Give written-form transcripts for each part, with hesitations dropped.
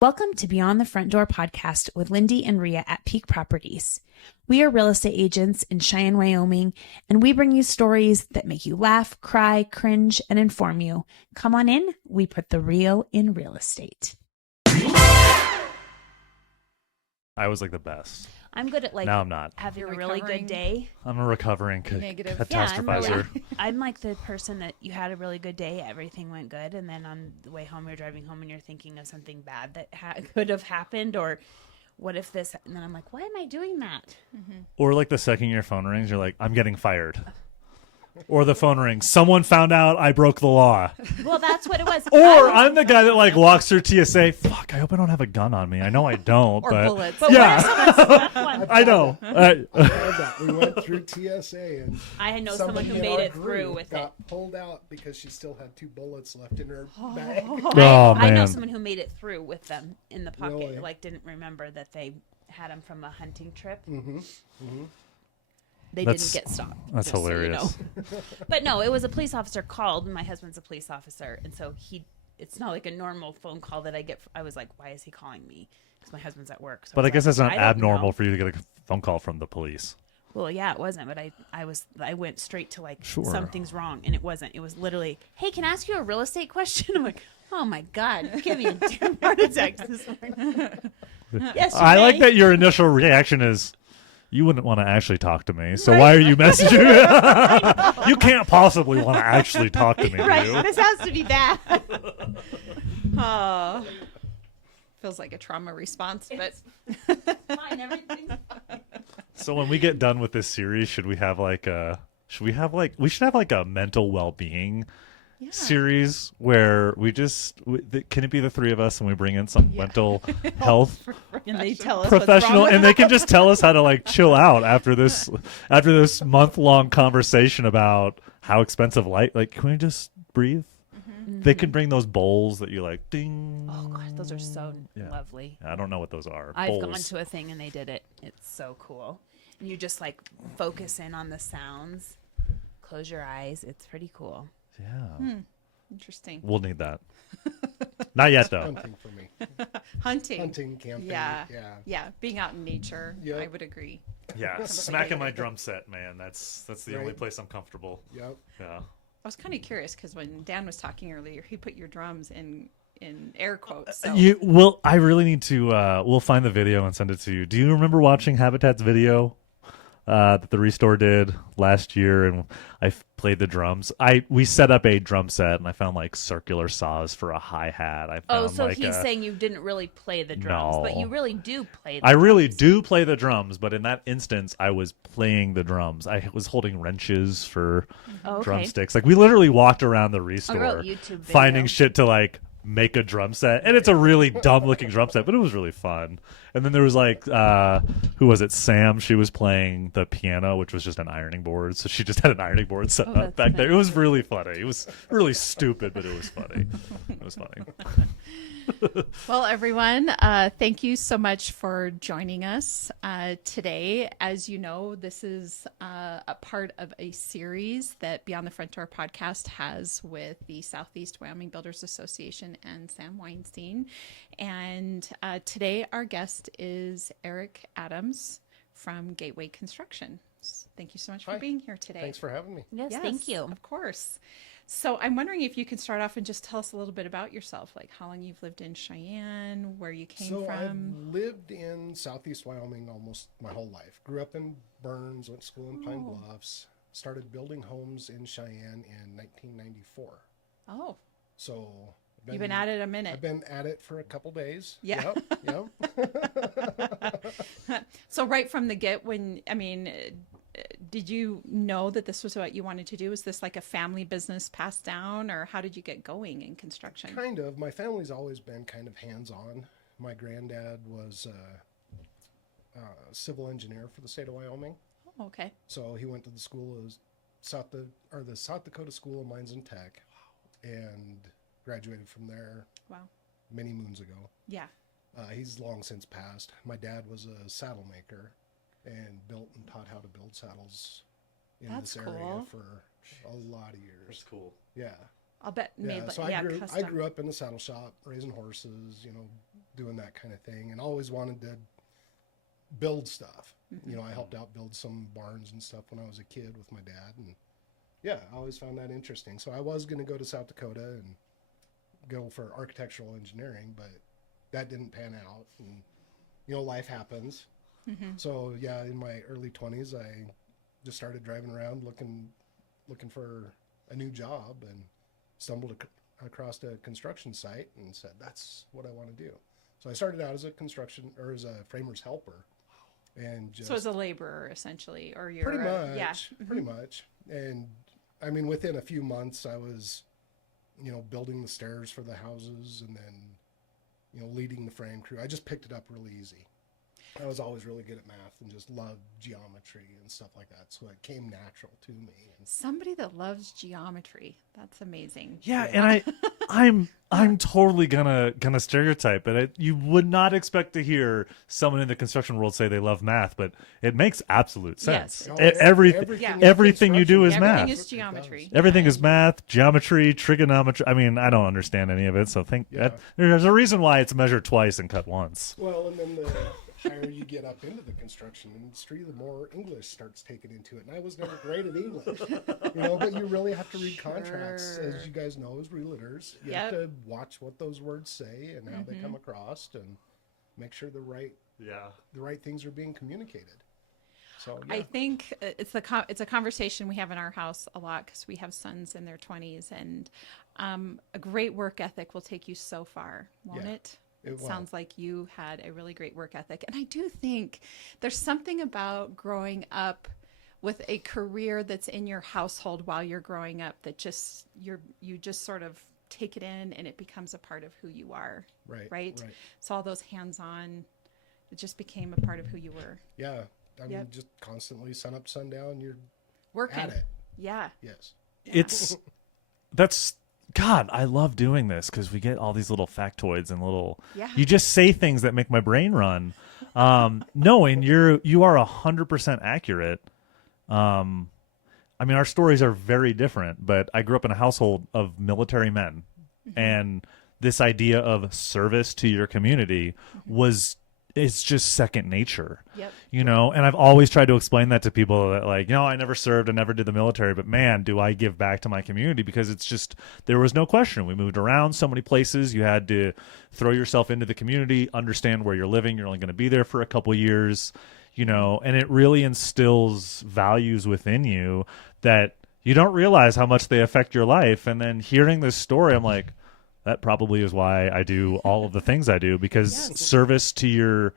Welcome to Beyond the Front Door podcast with Lindee and Rhea at Peak Properties. We are real estate agents in Cheyenne, Wyoming, and we bring you stories that make you laugh, cry, cringe, and inform you. Come on in. We put the real in real estate. I was like the best. I'm good at now I'm not. having a really good day. I'm a recovering catastrophizer. I'm like the person that you had a really good day, everything went good, and then on the way home, you're driving home and you're thinking of something bad that could have happened, or what if this, and then I'm like, why am I doing that? Mm-hmm. Or like the second your phone rings, you're like, I'm getting fired. Or the phone rings, someone found out I broke the law. Well, that's what it was. Or I'm the guy that like walks through TSA. Fuck, I hope I don't have a gun on me. I know I don't. Or but bullets. But yeah. I know. I've had that. We went through TSA and I know someone who made it through with got it. pulled out because she still had 2 bullets left in her bag. I know man. someone who made it through with them in the pocket. Really? Like, didn't remember that they had them from a hunting trip. Mm-hmm. Mm-hmm. They didn't get stopped. That's hilarious. So you know. But no, it was a police officer called, and my husband's a police officer, and so it's not like a normal phone call that I get. I was like, why is he calling me? Because my husband's at work. So But I guess like, that's not I don't abnormal know. for you to get a phone call from the police. Well, yeah, it wasn't, but I went straight to like, Sure. something's wrong, and it wasn't. It was literally, hey, can I ask you a real estate question? I'm like, oh my God, give me a damn heart attack this morning. Yes, you I may. like that your initial reaction is, you wouldn't want to actually talk to me, so why are you messaging me? You can't possibly want to actually talk to me, do Right, you? this has to be bad. Oh, feels like a trauma response, but Fine, everything's fine. So when we get done with this series, we should have like a mental well-being series where can it be the 3 of us and we bring in some mental health And they tell us professional, what's wrong and they can just tell us how to like chill out after this month-long conversation about how expensive light. Like, can we just breathe? Mm-hmm. They can bring those bowls that you like ding. Oh gosh, those are so lovely. I don't know what those are. I've Bowls. gone to a thing and they did it. It's so cool. And you just like focus in on the sounds. Close your eyes. It's pretty cool. Yeah. interesting. We'll need that. Not yet though. Hunting for me. Hunting, camping. Yeah. Yeah. Yeah, being out in nature. Yep. I would agree. Yeah, smacking my drum set, man. That's the only Right. place I'm comfortable. Yep. Yeah. I was kind of curious because when Dan was talking earlier, he put your drums in air quotes. So. I really need to. We'll find the video and send it to you. Do you remember watching Habitat's video that the Restore did last year? And I played the drums. We set up a drum set, and I found like circular saws for a hi-hat. I found, So like, he's saying you didn't really play the drums, but No. you really do play the I drums. really do play the drums, but in that instance, I was playing the drums. I was holding wrenches for Oh, okay. drumsticks. Like, we literally walked around the I wrote Restore YouTube video. finding shit to like make a drum set, and it's a really dumb looking drum set, but it was really fun. And then there was like who was it, Sam? She was playing the piano, which was just an ironing board, so she just had an ironing board set up back there. It was really funny. It was really stupid, but it was funny. It was funny. Well, everyone, thank you so much for joining us today. As you know, this is a part of a series that Beyond the Front Door podcast has with the Southeast Wyoming Builders Association and Sam Weinstein. And today our guest is Eric Adams from Gateway Construction. Thank you so much for being here today. Thanks for having me. Yes, thank you. Of course. So I'm wondering if you could start off and just tell us a little bit about yourself, like how long you've lived in Cheyenne, where you came from. I've lived in Southeast Wyoming almost my whole life. Grew up in Burns, went to school in Pine Bluffs, started building homes in Cheyenne in 1994. Oh, So you've been at it a minute. I've been at it for a couple days. Yeah. Yep. So right from the get, did you know that this was what you wanted to do? Is this like a family business passed down, or how did you get going in construction? Kind of. My family's always been kind of hands-on. My granddad was a civil engineer for the state of Wyoming. Oh, okay. So he went to the school of the South Dakota School of Mines and Tech, and graduated from there. Wow. Many moons ago. Yeah. He's long since passed. My dad was a saddle maker and built and taught how to build saddles in That's this area cool. for a lot of years. That's cool. Yeah. I'll bet. Yeah. Maybe, So I grew up in the saddle shop, raising horses, doing that kind of thing, and always wanted to build stuff. You know, I helped out build some barns and stuff when I was a kid with my dad, and yeah, I always found that interesting. So I was going to go to South Dakota and go for architectural engineering, but that didn't pan out, and you know, life happens. So yeah, in my early 20s, I just started driving around looking for a new job, and stumbled across a construction site and said, that's what I want to do. So I started out as a framer's helper, and just So as a laborer, essentially, or you're pretty much, yeah. pretty much. And I mean, within a few months, I was, you know, building the stairs for the houses, and then, you know, leading the frame crew. I just picked it up really easy. I was always really good at math and just loved geometry and stuff like that. So it came natural to me. And Somebody that loves geometry. That's amazing. Yeah, and I'm totally gonna stereotype, but you would not expect to hear someone in the construction world say they love math, but it makes absolute sense. Yes, it does. Everything you do is Everything math. is geometry. Everything is math, geometry, trigonometry. I mean, I don't understand any of it, so there's a reason why it's measured twice and cut once. well, and then the higher you get up into the construction industry, the more English starts taking into it. And I was never great at English, you know, but you really have to read contracts, as you guys know, as realtors. You have to watch what those words say and how they come across, and make sure the right things are being communicated. So yeah. I think it's a conversation we have in our house a lot, because we have sons in their 20s, and a great work ethic will take you so far, won't it? It sounds like you had a really great work ethic. And I do think there's something about growing up with a career that's in your household while you're growing up that you just sort of take it in, and it becomes a part of who you are. Right? So all those hands-on, it just became a part of who you were. Yeah. I mean, just constantly sun up, sundown, you're working at it. Yeah. Yes. God, I love doing this, because we get all these little factoids and you just say things that make my brain run. Knowing you are 100% accurate. I mean, our stories are very different, but I grew up in a household of military men, and this idea of service to your community it's just second nature. You know, and I've always tried to explain that to people that, like, you know, I never served, I never did the military, but man, do I give back to my community, because it's just, there was no question. We moved around so many places. You had to throw yourself into the community, understand where you're living. You're only going to be there for a couple years, you know, and it really instills values within you that you don't realize how much they affect your life. And then hearing this story, I'm like, that probably is why I do all of the things I do, because service to your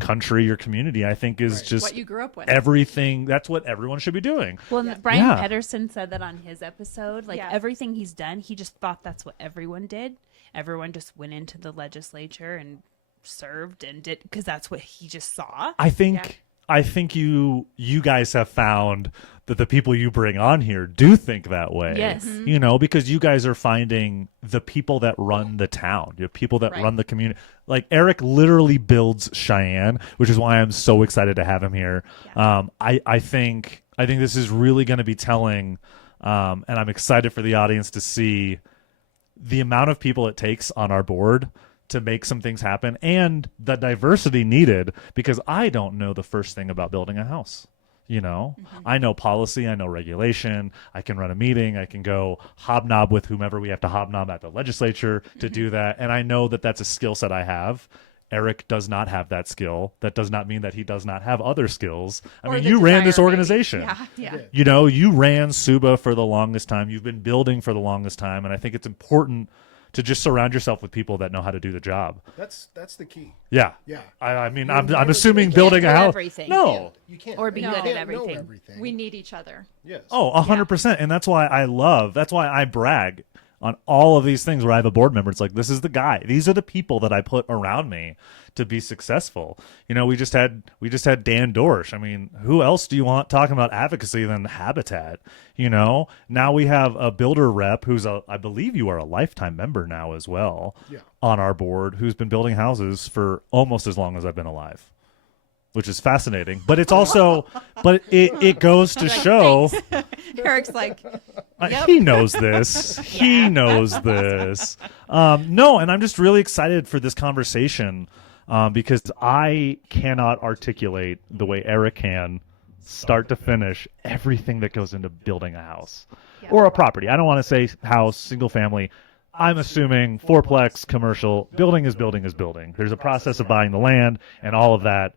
country, your community, I think is just what you grew up with. Everything. That's what everyone should be doing. Well, Brian Pedersen said that on his episode. Like, everything he's done, he just thought that's what everyone did. Everyone just went into the legislature and served and did, because that's what he just saw. I think you guys have found that the people you bring on here do think that way. Yes. You know, because you guys are finding the people that run the town, you know, people that run the community. Like, Eric literally builds Cheyenne, which is why I'm so excited to have him here. I think this is really going to be telling, and I'm excited for the audience to see the amount of people it takes on our board to make some things happen, and the diversity needed, because I don't know the first thing about building a house. You know, I know policy, I know regulation, I can run a meeting, I can go hobnob with whomever we have to hobnob at the legislature to do that. And I know that that's a skill set I have. Eric does not have that skill. That does not mean that he does not have other skills. I mean, you ran this organization. You know, you ran Suba for the longest time. You've been building for the longest time. And I think it's important to just surround yourself with people that know how to do the job. That's the key. Yeah. Yeah. I mean, I'm assuming building a house. Everything. No. You can't. Or be good at Know everything. We need each other. Yes. Oh, 100%. And that's why I brag on all of these things where I have a board member. It's like, this is the guy. These are the people that I put around me to be successful. You know, we just had Dan Dorsch. I mean, who else do you want talking about advocacy than Habitat? You know, now we have a builder rep who's I believe you are a lifetime member now as well on our board, who's been building houses for almost as long as I've been alive, which is fascinating. But it's also, but it goes to show, Eric's like, yep. He knows this. He knows this. No, and I'm just really excited for this conversation because I cannot articulate the way Eric can, start to finish, everything that goes into building a house or a property. I don't want to say house, single family. I'm assuming fourplex, commercial, building is building is building. There's a process of buying the land and all of that.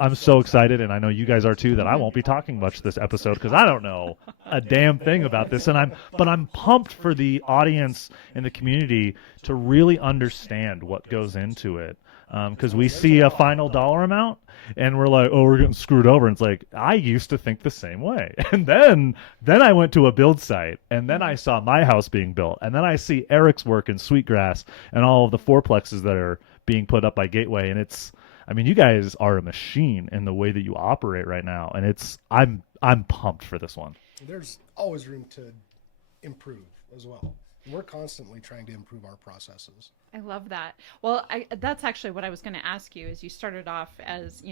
I'm so excited, and I know you guys are too, that I won't be talking much this episode because I don't know a damn thing about this. But I'm pumped for the audience and the community to really understand what goes into it. Because we see a final dollar amount and we're like, oh, we're getting screwed over. And it's like, I used to think the same way. And then I went to a build site and then I saw my house being built. And then I see Eric's work in Sweetgrass and all of the fourplexes that are being put up by Gateway. And you guys are a machine in the way that you operate right now. And I'm pumped for this one. There's always room to improve as well. We're constantly trying to improve our processes. I love that. Well, that's actually what I was going to ask you. Is you started off as,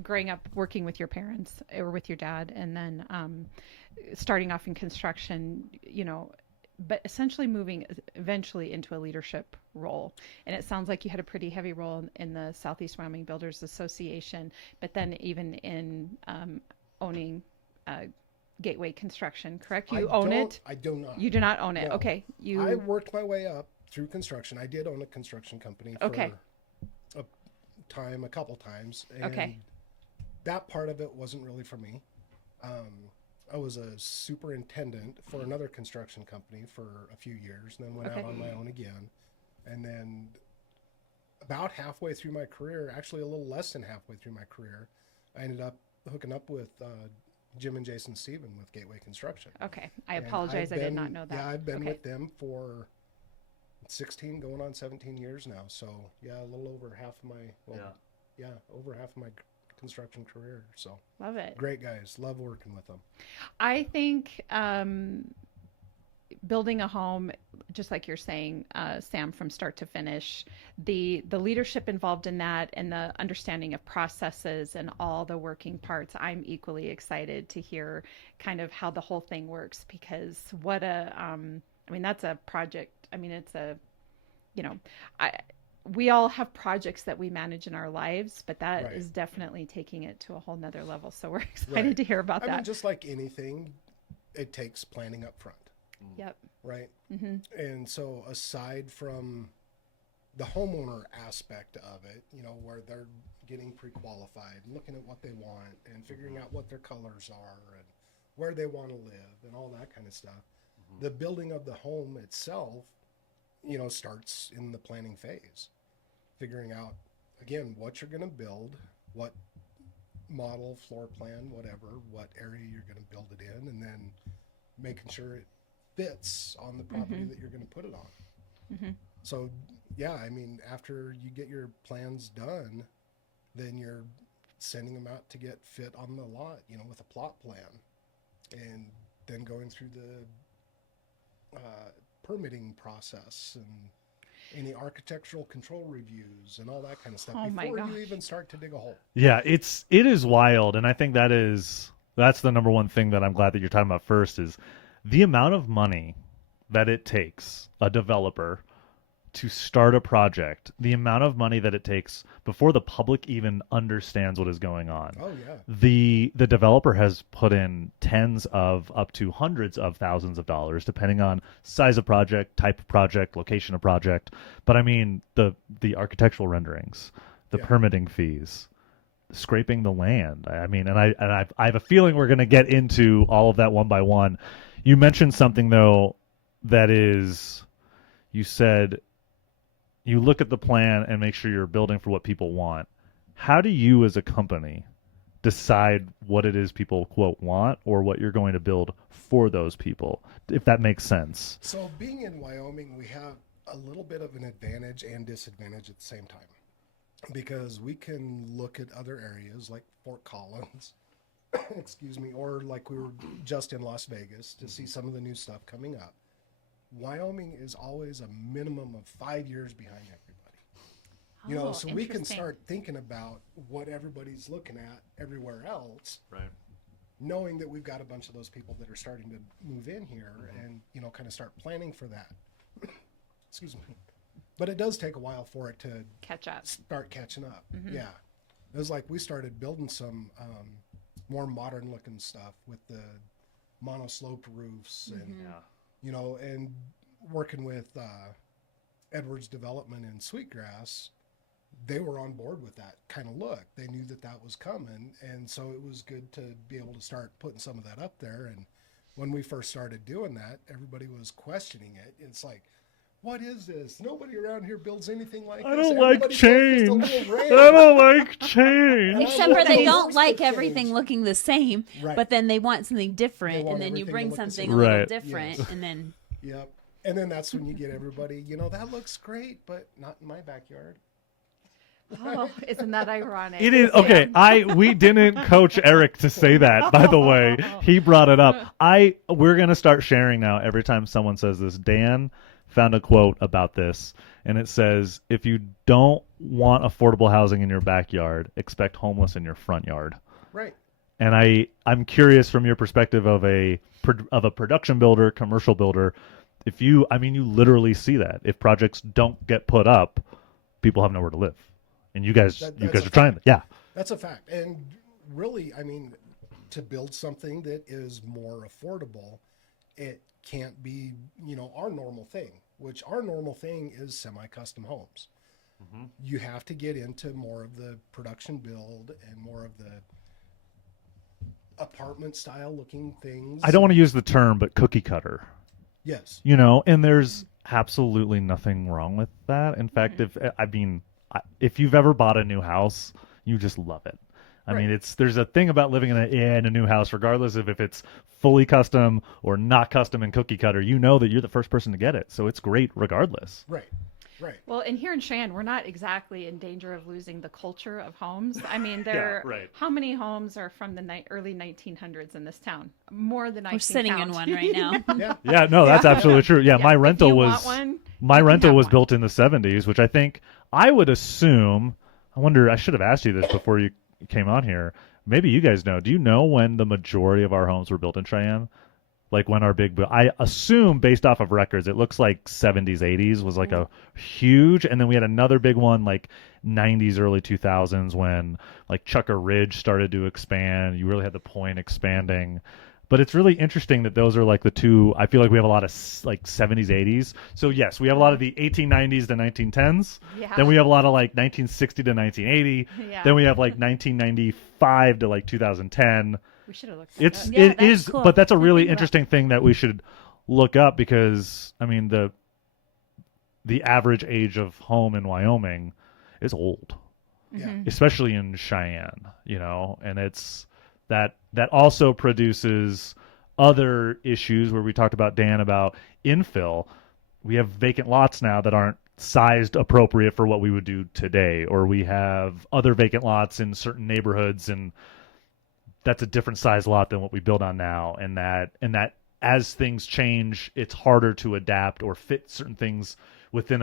growing up working with your parents or with your dad, and then starting off in construction, but essentially moving eventually into a leadership role. And it sounds like you had a pretty heavy role in the Southeast Wyoming Builders Association, but then even in owning Gateway Construction, correct? You own it? I do not. You do not own it. No. Okay. I worked my way up through construction. I did own a construction company for a couple times. And that part of it wasn't really for me. I was a superintendent for another construction company for a few years and then went out on my own again. And then about halfway through my career, actually a little less than halfway through my career, I ended up hooking up with Jim and Jason Stephen with Gateway Construction. Okay. I apologize. I did not know that. Yeah, I've been with them for 16 going on 17 years now. So, a little over half of my, over half of my construction career. So, love it. Great guys. Love working with them. I think building a home, just like you're saying, Sam, from start to finish, the leadership involved in that and the understanding of processes and all the working parts, I'm equally excited to hear kind of how the whole thing works, because that's a project. We all have projects that we manage in our lives, but that is definitely taking it to a whole nother level. So we're excited to hear about that. Just like anything, it takes planning up front. Yep. Right. Mm-hmm. And so aside from the homeowner aspect of it, where they're getting pre-qualified and looking at what they want and figuring out what their colors are and where they want to live and all that kind of stuff, the building of the home itself, starts in the planning phase, figuring out, again, what you're going to build, what model, floor plan, whatever, what area you're going to build it in, and then making sure it fits on the property that you're going to put it on. Mm-hmm. So, after you get your plans done, then you're sending them out to get fit on the lot, with a plot plan, and then going through the permitting process and any architectural control reviews and all that kind of stuff before you even start to dig a hole. Yeah, it is wild, and I think that's the number one thing that I'm glad that you're talking about first is the amount of money that it takes a developer to start a project, the amount of money that it takes before the public even understands what is going on. Oh, yeah. The developer has put in tens of up to hundreds of thousands of dollars, depending on size of project, type of project, location of project. But the architectural renderings, the permitting fees, scraping the land. I have a feeling we're going to get into all of that one by one. You mentioned something, though, that is, you said you look at the plan and make sure you're building for what people want. How do you as a company decide what it is people, quote, want or what you're going to build for those people, if that makes sense? So being in Wyoming, we have a little bit of an advantage and disadvantage at the same time, because we can look at other areas like Fort Collins, excuse me, or like we were just in Las Vegas to see some of the new stuff coming up. Wyoming is always a minimum of 5 years behind everybody. So we can start thinking about what everybody's looking at everywhere else. Right. knowing that we've got a bunch of those people that are starting to move in here and, you know, kind of start planning for that. Excuse me. But it does take a while for it to Catch up. start catching up. Yeah. It was like we started building some more modern looking stuff with the mono-sloped roofs and, you know, and working with Edwards Development in Sweetgrass. They were on board with that kind of look. They knew that that was coming. And so it was good to be able to start putting some of that up there. And when we first started doing that, everybody was questioning it. It's like, what is this? Nobody around here builds anything like this. I don't like Everybody builds just a change. little I ranch." don't like change. Except for they don't Forced like to everything change. looking the same, Right. but then they want something different, They want and then you everything bring to look the something same. a little Right. different, Yes. and then Yep. And then that's when you get everybody, you know, that looks great, but not in my backyard. Oh, isn't that ironic? It is okay. We didn't coach Eric to say that, by the way. He brought it up. We're gonna start sharing now every time someone says this. Dan found a quote about this, and it says, "If you don't want affordable housing in your backyard, expect homeless in your front yard." Right. And I'm curious from your perspective of a production builder, commercial builder, if you literally see that if projects don't get put up, people have nowhere to live, and you guys That's are trying that. Yeah. That's a fact. And really, I mean, to build something that is more affordable, it can't be, you know, our normal thing, which our normal thing is semi-custom homes. You have to get into more of the production build and more of the apartment style looking things. I don't want to use the term, but cookie cutter. Yes. You know, and there's absolutely nothing wrong with that. In fact, if you've ever bought a new house, you just love it. I mean, there's a thing about living in a new house, regardless of if it's fully custom or not custom and cookie cutter. You know that you're the first person to get it, so it's great regardless. Right. Right. Well, and here in Cheyenne, we're not exactly in danger of losing the culture of homes. I mean, right. How many homes are from the early 1900s in this town? More than I we're can sitting count. in one right now. Yeah. Yeah, no, that's absolutely true. Yeah, my If rental you was want one, my you can rental have was one. built in the 70s, which I would assume. I wonder. I should have asked you this before you came on here. Maybe you guys know. Do you know when the majority of our homes were built in Cheyenne? Like when I assume based off of records, it looks like 70s, 80s was like a huge, and then we had another big one like 90s, early 2000s when like Chucker Ridge started to expand. You really had the Point expanding. But it's really interesting that those are like the two. I feel like we have a lot of like 70s, 80s. So yes, we have a lot of the 1890s to 1910s. Yeah. Then we have a lot of like 1960 to 1980. Yeah. Then we have like 1995 to like 2010. We should have looked. It's Yeah, it that's is, cool. but that's a really Think about it. interesting thing that we should look up because I mean the average age of home in Wyoming is old, Yeah. especially in Cheyenne, you know, and it's that also produces other issues where we talked about Dan about infill. We have vacant lots now that aren't sized appropriate for what we would do today, or we have other vacant lots in certain neighborhoods and that's a different size lot than what we build on now, and that as things change, it's harder to adapt or fit certain things within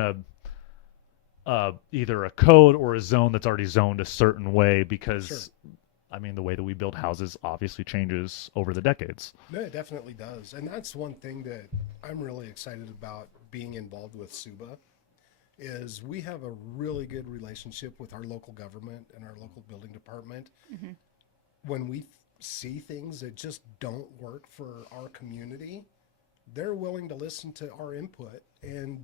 either a code or a zone that's already zoned a certain way because, Sure. I mean, the way that we build houses obviously changes over the decades. No, it definitely does. And that's one thing that I'm really excited about being involved with SUBA is we have a really good relationship with our local government and our local building department. When we see things that just don't work for our community, they're willing to listen to our input and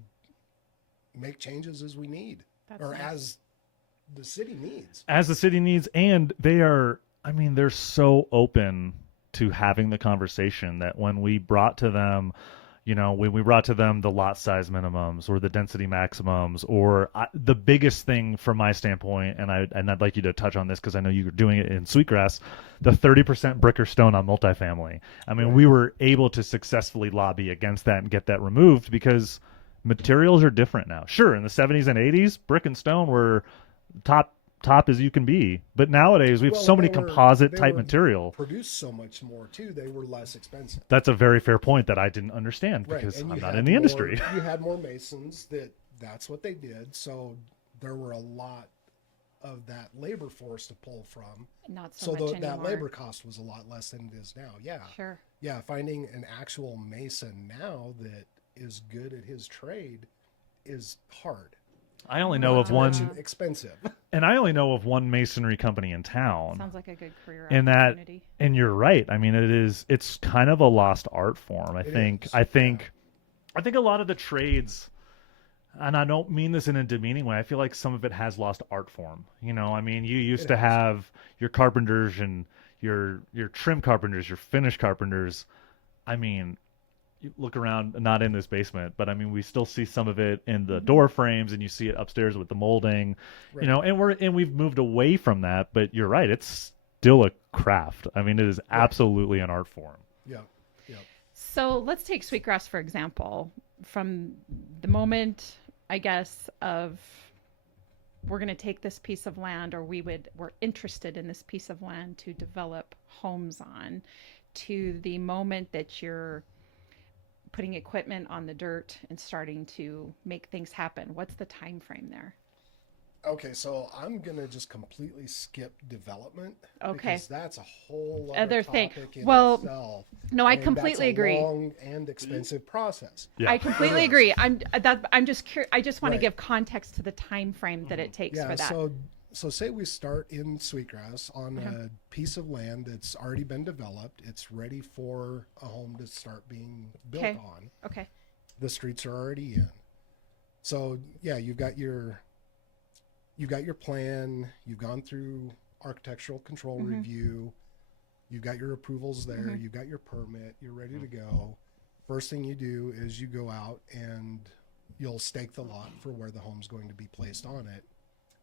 make changes as we need as the city needs. As the city needs, and they're so open to having the conversation that when we brought to them, you know, when we brought to them the lot size minimums or the density maximums, or the biggest thing from my standpoint, and I'd like you to touch on this because I know you're doing it in Sweetgrass, the 30% brick or stone on multifamily. I mean, we were able to successfully lobby against that and get that removed because materials are different now. Sure, in the 70s and 80s, brick and stone were top as you can be, but nowadays we have so many composite type material. Produced so much more too. They were less expensive. That's a very fair point that I didn't understand because And I'm you not had in the industry. You had more masons that's what they did. So there were a lot of that labor force to pull from. Not so much that anymore. labor cost was a lot less than it is now. Yeah. Sure. Yeah. Finding an actual mason now that is good at his trade is hard. I only know of Not one, to mention expensive. and I only know of one masonry company in town. Sounds like a good career And that, opportunity. and you're right. I mean, it's kind of a lost art form. I think a lot of the trades, and I don't mean this in a demeaning way, I feel like some of it has lost art form. You know, I mean, you used to have your carpenters and your trim carpenters, your finish carpenters. I mean, you look around, not in this basement, but I mean, we still see some of it in the door frames, and you see it upstairs with the molding, Right. you know, and we've moved away from that, but you're right. It's still a craft. I mean, it is absolutely an art form. Yeah. Yeah. So let's take Sweetgrass, for example. From the moment, I guess, of we're going to take this piece of land, or we're interested in this piece of land to develop homes on, to the moment that you're putting equipment on the dirt and starting to make things happen. What's the time frame there? Okay, so I'm gonna just completely skip development. Okay. Because that's a whole Other other thing. topic in Well, itself. no, I And completely that's a agree. long and expensive process. Yeah. I completely agree. I'm just curious. I just want to Right. give context to the time frame that it takes for that. So say we start in Sweetgrass on a piece of land that's already been developed. It's ready for a home to start being built Okay. on. Okay. The streets are already in. So yeah, you've got your plan, you've gone through architectural control review, you've got your approvals there, you've got your permit, you're ready to go. First thing you do is you go out and you'll stake the lot for where the home's going to be placed on it,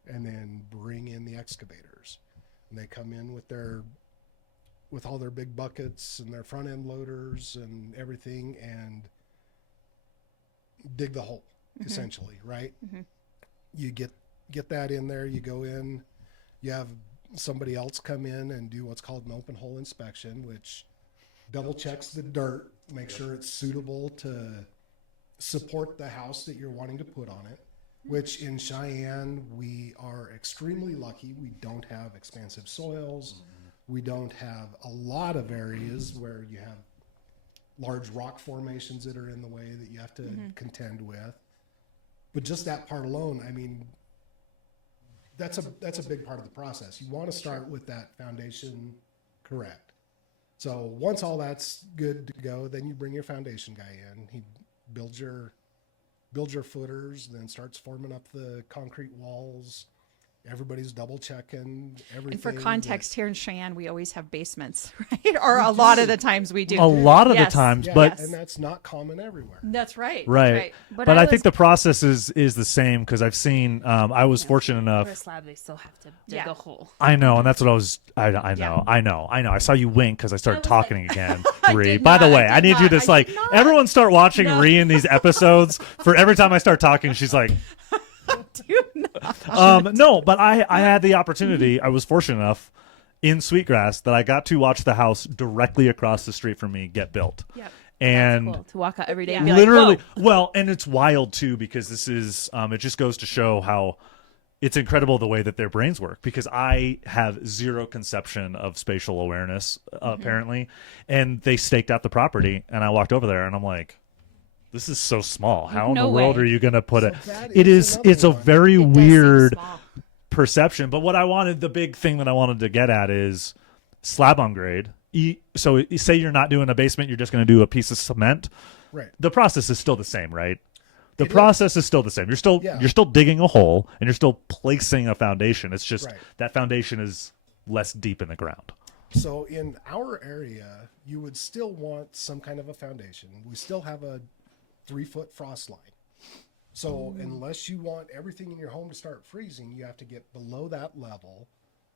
and then bring in the excavators. And they come in with all their big buckets and their front end loaders and everything, and dig the hole, essentially, right? You get that in there, you go in, you have somebody else come in and do what's called an open hole inspection, which double checks the dirt, make sure it's suitable to support the house that you're wanting to put on it, which in Cheyenne, we are extremely lucky. We don't have expansive soils. We don't have a lot of areas where you have large rock formations that are in the way that you have to contend with. But just that part alone, I mean, that's a big part of the process. You want to start with that foundation correct. So once all that's good to go, then you bring your foundation guy in. He builds your footers, then starts forming up the concrete walls. Everybody's double checking everything. And for context, here in Cheyenne, we always have basements, right? Or a lot of the times we do. A lot of Yes. the times, Yeah, but and that's not common everywhere. That's right. right. That's right. But I think the process is the same, because I've seen. I was fortunate For a enough. slab, they still have to dig Yeah. a hole. I know, and that's what I was. I know. Yeah. I know. I saw you wink because I started was talking again. I Rhea. did By the not, way, I I did need you not, to I did not. everyone start watching No. Rhea in these episodes. For every time I start talking, she's like, no. But I had the opportunity. I was fortunate enough in Sweetgrass that I got to watch the house directly across the street from me get built. Yep. And Cool to walk out every day Yeah. and be like, literally, "Whoa." well, and it's wild too, because this is it just goes to show how it's incredible the way that their brains work, because I have zero conception of spatial awareness apparently, and they staked out the property, and I walked over there and I'm like, this is so small, how in No the world way. are you going to put it? that It is is it's a another one. very It does seem weird small. perception. But what I wanted, the big thing that I wanted to get at is slab on grade. So say you're not doing a basement, you're just going to do a piece of cement. Right. The process is still the same, right? The It process is still the same. You're still Yeah. you're still digging a hole and you're still placing a foundation. It's just Right. that foundation is less deep in the ground. So in our area, you would still want some kind of a foundation. We still have a 3-foot frost line. So unless you want everything in your home to start freezing, you have to get below that level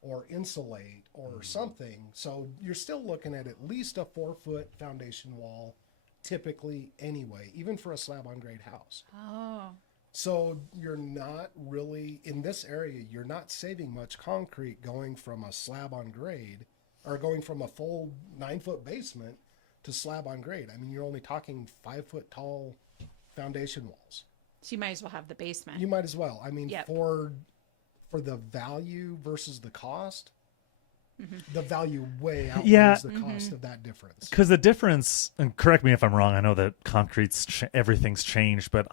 or insulate or something. So you're still looking at least a 4-foot foundation wall, typically anyway, even for a slab on grade house. Oh. So you're not really, in this area, you're not saving much concrete going from a slab on grade or going from a full 9-foot basement to slab on grade. I mean, you're only talking 5-foot tall foundation walls. So you might as well have the basement. You might as well. I mean, Yep. for for the value versus the cost, the value way outweighs Yeah. the cost of that difference. Because the difference, and correct me if I'm wrong, I know that everything's changed, but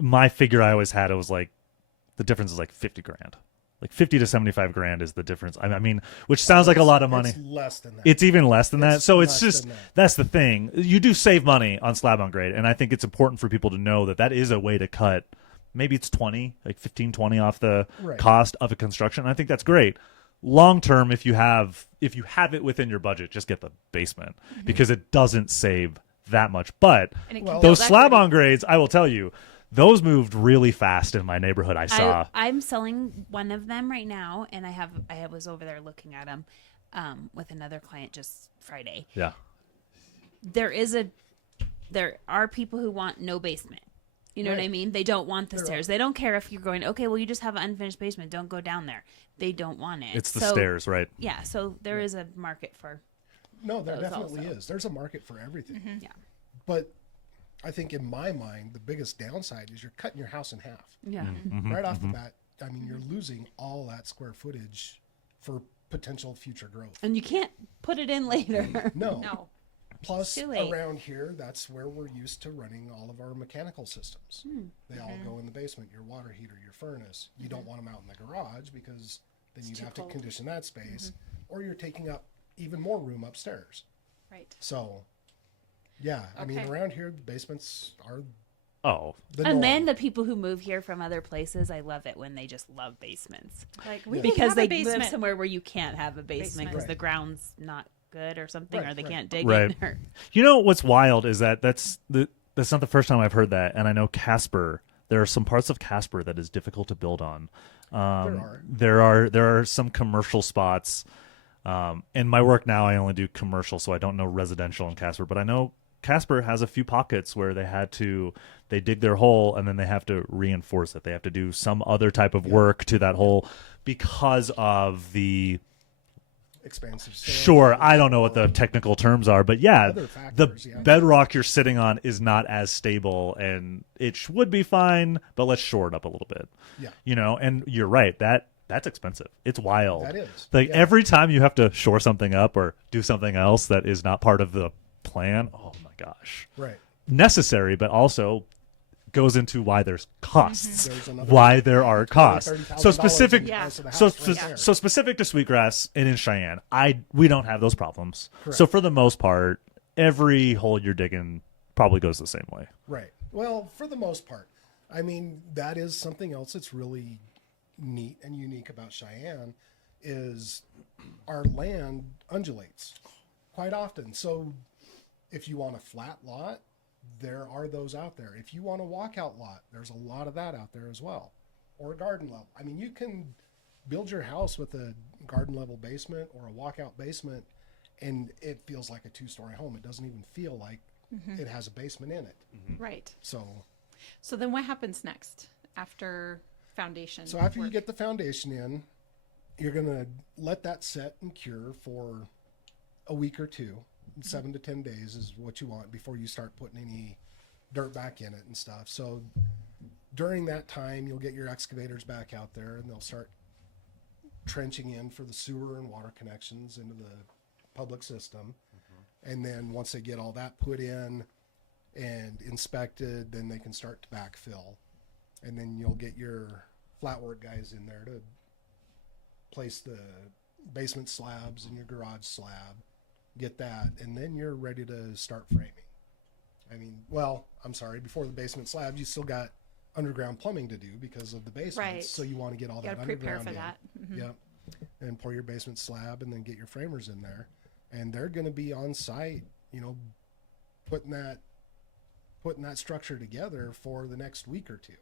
my figure I always had, it was like the difference is like 50 grand. Like 50 to 75 grand is the difference. I mean, which sounds like a lot of money. It's less than that. It's even less than that. It's So it's less just, than that. that's the thing. You do save money on slab on grade. And I think it's important for people to know that that is a way to cut. Maybe it's 20, like 15, 20 off the Right. cost of a construction. I think that's great. Long term, if you have it within your budget, just get the basement because it doesn't save that much. But And it Well- can those build slab equity. on grades, I will tell you, those moved really fast in my neighborhood. I saw. I'm selling one of them right now, and I was over there looking at them with another client just Friday. Yeah. There are people who want no basement. You know what I Right. mean? They don't want the There stairs. They don't care if you're going, okay, well, you just have an unfinished basement. Don't go down there. They don't want it. It's the So, stairs, right? Yeah, so there is a market for. No, there Those definitely also. is. There's a market for everything. Yeah. But I think in my mind, the biggest downside is you're cutting your house in half. Yeah. Right off the bat, I mean, you're losing all that square footage for potential future growth. And you can't put it in later. No. No. Plus, Too late. around here, that's where we're used to running all of our mechanical systems. They all go in the basement, your water heater, your furnace. You don't want them out in the garage because then you'd too have cold. to condition that space, or you're taking up even more room upstairs. Right. So, yeah, I mean, Okay. around here, the basements are Oh, the And norm. then the people who move here from other places, I love it when they just love basements. Like we Because can have they a basement. live somewhere where you can't have a basement Basement. because Right. the ground's not good or something, Right, or they right. can't dig Right. it. Or, you know what's wild is that's not the first time I've heard that, and I know Casper. There are some parts of Casper that is difficult to build on. There are some commercial spots. In my work now, I only do commercial, so I don't know residential in Casper. But I know Casper has a few pockets where they dig their hole and then they have to reinforce it. They have to do some other type of work to that hole because of the. expansive soil. Sure, I don't know what the technical terms are, but yeah, Other the factors, yeah. bedrock you're sitting on is not as stable, and it would be fine, but let's shore it up a little bit. Yeah. You know, and you're right, that's expensive. It's wild. That is, Like yeah. every time you have to shore something up or do something else that is not part of the plan, oh my gosh. Right. Necessary, but also goes into why there's costs, There's another why there are costs. $30,000 So specific, in the price of the so house right there. so specific to Sweetgrass and in Cheyenne, we don't have those problems. So for the most part, every hole you're digging probably goes the same way. Right. Well, for the most part, I mean, that is something else that's really neat and unique about Cheyenne is our land undulates quite often. So if you want a flat lot, there are those out there. If you want a walkout lot, there's a lot of that out there as well. Or a garden level. I mean, you can build your house with a garden level basement or a walkout basement, and it feels like a 2-story home. It doesn't even feel like it has a basement in it. Right. So So then what happens next after foundation? So after you work? get the foundation in, you're going to let that set and cure for a week or two. 7 to 10 days is what you want before you start putting any dirt back in it and stuff. So during that time, you'll get your excavators back out there and they'll start trenching in for the sewer and water connections into the public system. And then once they get all that put in and inspected, then they can start to backfill. And then you'll get your flat work guys in there to place the basement slabs and your garage slab, get that, and then you're ready to start framing. I mean, well, I'm sorry, before the basement slabs, you still got underground plumbing to do because of the basement. Right. So you want to get all You that gotta prepare underground for in. that. Yep. And pour your basement slab and then get your framers in there. And they're going to be on site, you know, putting that structure together for the next week or two.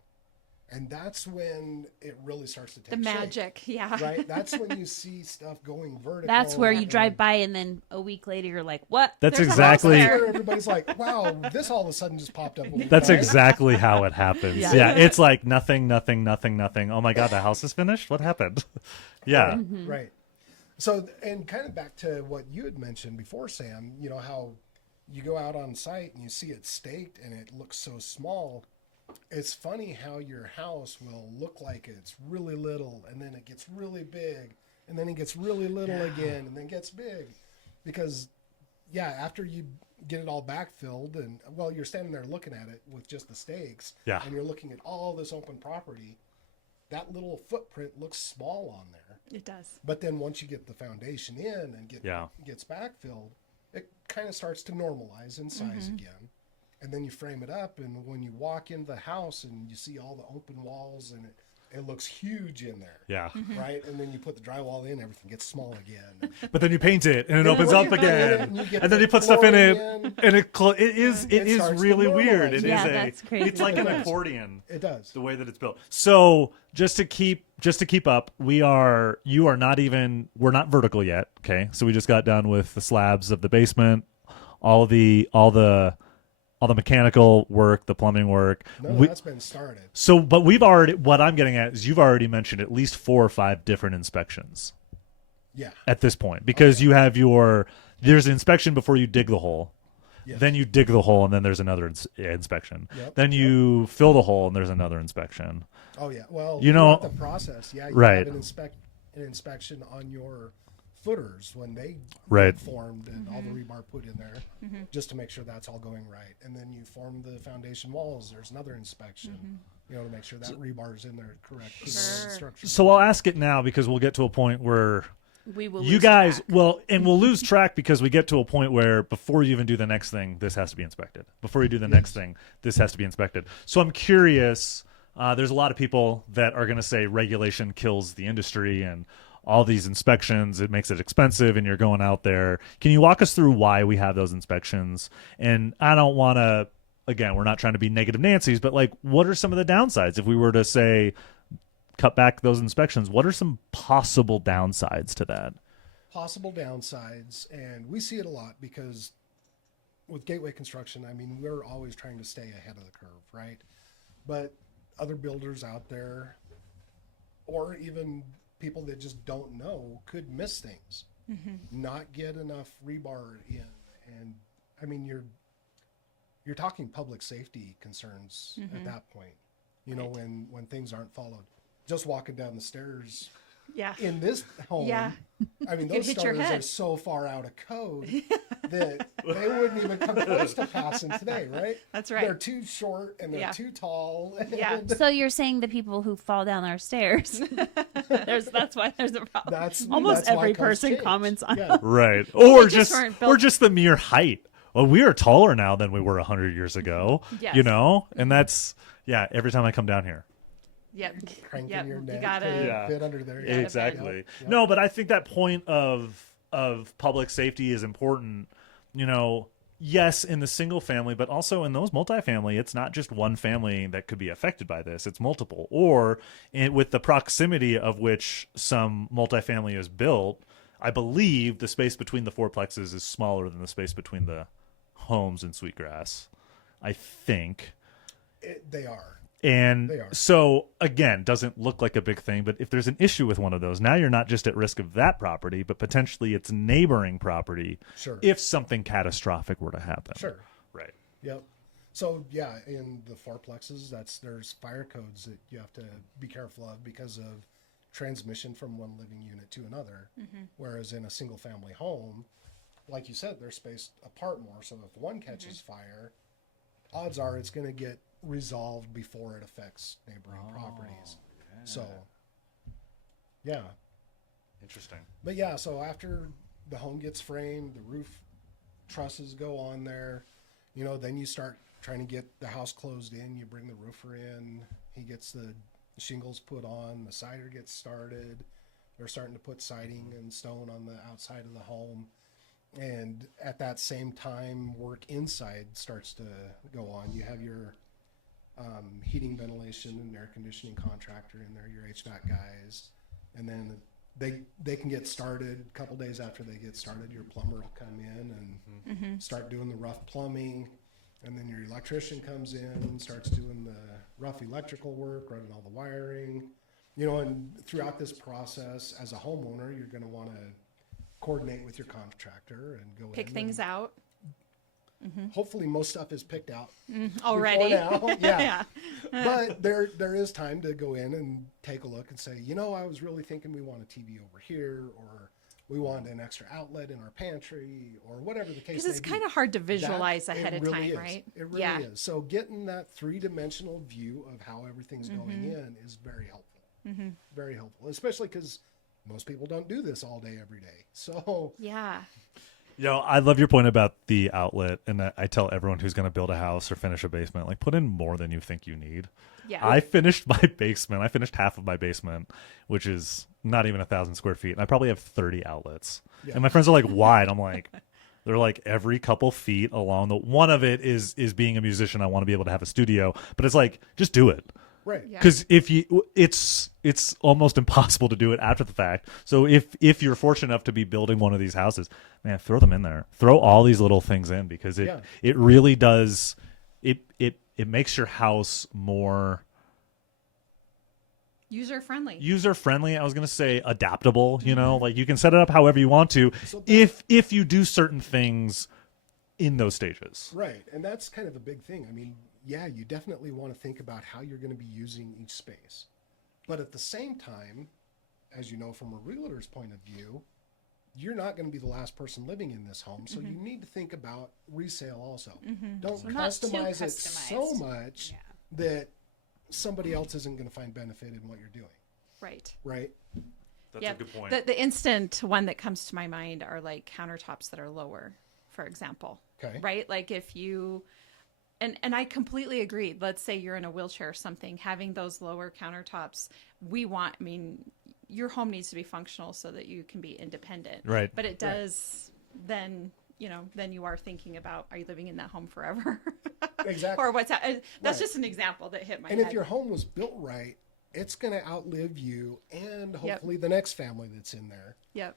And that's when it really starts to take The shape, magic, yeah. right? That's when you see stuff going vertical. that's where you and drive by, and then a week later, you're like, "What?" That's There's a house exactly there. where everybody's like, wow, this all of a sudden just popped up. a week that's back. exactly how it happens. Yeah. It's like nothing. Oh my god, the house is finished. What happened? Yeah. Right. So, and kind of back to what you had mentioned before, Sam, you know, how you go out on site and you see it staked and it looks so small. It's funny how your house will look like it's really little, and then it gets really big, and then it gets really little again, and then gets big. Because, after you get it all backfilled, and, well, you're standing there looking at it with just the stakes, and you're looking at all this open property, that little footprint looks small on there. It does. But then once you get the foundation in and gets backfilled, it kind of starts to normalize in size again. And then you frame it up, and when you walk into the house and you see all the open walls, and it looks huge in there. Yeah. Right? And then you put the drywall in, everything gets small again. But then you paint it, and it opens up again. And then you put stuff in it, and it is really weird. It is that's crazy. It's like an accordion. It does. The way that it's built. So just to keep up, we're not vertical yet. Okay. So we just got done with the slabs of the basement, all the mechanical work, the plumbing work. No, that's been started. So, but what I'm getting at is you've already mentioned at least 4 or 5 different inspections. Yeah. At this point, because you have there's an inspection before you dig the hole. Yes. Then you dig the hole, and then there's another inspection. Yep. Then you fill the hole, and there's another inspection. Oh yeah. Well, throughout the process, you right. have an inspection on your footers when they right. formed and all the rebar put in there, just to make sure that's all going right. And then you form the foundation walls. There's another inspection, to make sure that rebar is in there correct. Structure. So I'll ask it now, because we'll get to a point where We will you lose guys track. we'll lose track, because we get to a point where before you even do the next thing, this has to be inspected. Before you do the next thing, this has to be inspected. So I'm curious. There's a lot of people that are going to say regulation kills the industry, and all these inspections, it makes it expensive, and you're going out there. Can you walk us through why we have those inspections? And I don't want to, again, we're not trying to be negative Nancy's, but like, what are some of the downsides if we were to say cut back those inspections? What are some possible downsides to that? Possible downsides, and we see it a lot because with gateway construction, I mean, we're always trying to stay ahead of the curve, right? But other builders out there, or even people that just don't know, could miss things, not get enough rebar in. And I mean, you're talking public safety concerns at that point, when things aren't followed. Just walking down the stairs in this home, I mean, those stairs are so far out of code that they wouldn't even come close to passing today, right? That's right. They're too short and they're too tall. So you're saying the people who fall down our stairs, that's why there's a problem. Almost every person comments on it. Right. Or just just the mere height. Well, we are taller now than we were 100 years ago, and that's, every time I come down here. Cranking your neck you gotta fit under there. Exactly. No, but I think that point of public safety is important. Yes, in the single family, but also in those multifamily, it's not just one family that could be affected by this. It's multiple. Or with the proximity of which some multifamily is built, I believe the space between the fourplexes is smaller than the space between the homes in Sweetgrass. I think. They are. And so, again, doesn't look like a big thing, but if there's an issue with one of those, now you're not just at risk of that property, but potentially its neighboring property if something catastrophic were to happen. Sure. Right. Yep. So, in the fourplexes, there's fire codes that you have to be careful of because of transmission from one living unit to another. Whereas in a single family home, like you said, they're spaced apart more. So if one catches fire, odds are it's going to get resolved before it affects neighboring properties. So interesting. But so after the home gets framed, the roof trusses go on there, then you start trying to get the house closed in. You bring the roofer in, he gets the shingles put on, the cider gets started. They're starting to put siding and stone on the outside of the home. And at that same time, work inside starts to go on. You have your heating, ventilation, and air conditioning contractor in there, your HVAC guys. And then they can get started a couple days after they get started. Your plumber will come in and start doing the rough plumbing. And then your electrician comes in and starts doing the rough electrical work, running all the wiring. And throughout this process, as a homeowner, you're going to want to coordinate with your contractor and go pick in things and out. Hopefully most stuff is picked out Already. before now. Yeah. Yeah. But there is time to go in and take a look and say, I was really thinking we want a TV over here, or we want an extra outlet in our pantry, or whatever the case may be. Because it's kind of hard to visualize ahead of really time, is. right? It really is. So getting that three-dimensional view of how everything's going in is very helpful. Very helpful, especially because most people don't do this all day, every day. So yeah. I love your point about the outlet, and I tell everyone who's going to build a house or finish a basement, like, put in more than you think you need. Yeah. I finished my basement. I finished half of my basement, which is not even 1,000 square feet, and I probably have 30 outlets. Yeah. And my friends are like, "Why?" And I'm like, they're like every couple feet along the. One of it is being a musician. I want to be able to have a studio, but it's like, just do it. Right. Because it's almost impossible to do it after the fact. So if you're fortunate enough to be building one of these houses, man, throw them in there. Throw all these little things in, because it really does. It makes your house more user friendly. I was going to say adaptable. Like you can set it up however you want to, if you do certain things in those stages. Right, and that's kind of the big thing. I mean, yeah, you definitely want to think about how you're going to be using each space. But at the same time, as you know, from a realtor's point of view, you're not going to be the last person living in this home. So you need to think about resale also. Don't customize it so much that somebody else isn't going to find benefit in what you're doing. Right. Right? That's a good point. The instant one that comes to my mind are like countertops that are lower, for example. Okay. Right? Like if you... And I completely agree. Let's say you're in a wheelchair or something, having those lower countertops, your home needs to be functional so that you can be independent. Right. But it does then you are thinking about, are you living in that home forever? Exactly. Or what's that? That's just an example that hit my head. And if your home was built right, it's going to outlive you and hopefully the next family that's in there. Yep.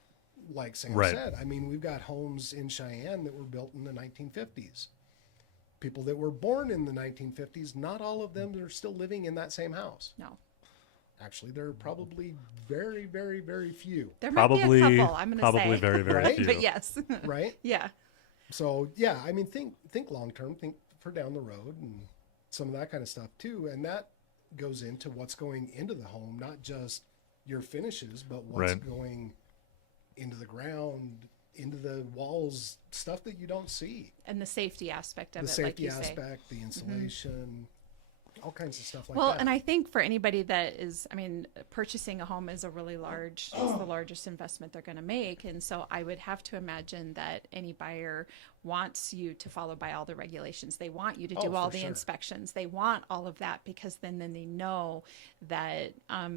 Like Sam said, I mean, we've got homes in Cheyenne that were built in the 1950s. People that were born in the 1950s, not all of them are still living in that same house. No. Actually, there are probably very, very, very few. There might be a couple, I'm going to say. Probably very, very few. But yes. Right? Yeah. So, yeah, I mean, think long-term, think for down the road and some of that kind of stuff too. And that goes into what's going into the home, not just your finishes, but what's going into the ground, into the walls, stuff that you don't see. And the safety aspect of the it, safety like you aspect, the insulation, all kinds of stuff like well, that. and I think for anybody that is, purchasing a home is a really it's the largest investment they're going to make. And so I would have to imagine that any buyer wants you to follow by all the regulations. They want you to do all the inspections. They want all of that, because then they know that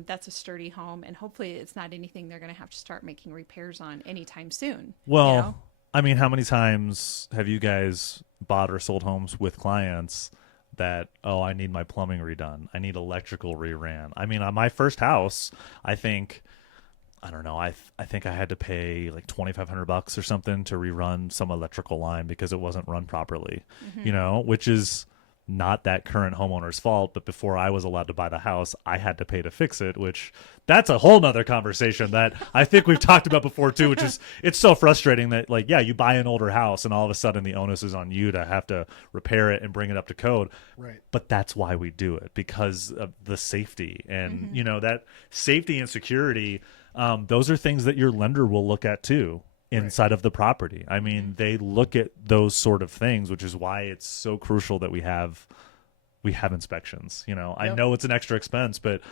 that's a sturdy home, and hopefully it's not anything they're going to have to start making repairs on anytime soon. Well, how many times have you guys bought or sold homes with clients that, I need my plumbing redone, I need electrical reran? I mean, on my first house, I think I think I had to pay like $2,500 or something to rerun some electrical line because it wasn't run properly, which is not that current homeowner's fault. But before I was allowed to buy the house, I had to pay to fix it, which that's a whole nother conversation that I think we've talked about before too, which is, it's so frustrating that you buy an older house and all of a sudden the onus is on you to have to repair it and bring it up to code. Right. But that's why we do it, because of the safety and, that safety and security. Those are things that your lender will look at too inside of the property. I mean, they look at those sort of things, which is why it's so crucial that we have inspections. I know it's an extra expense, but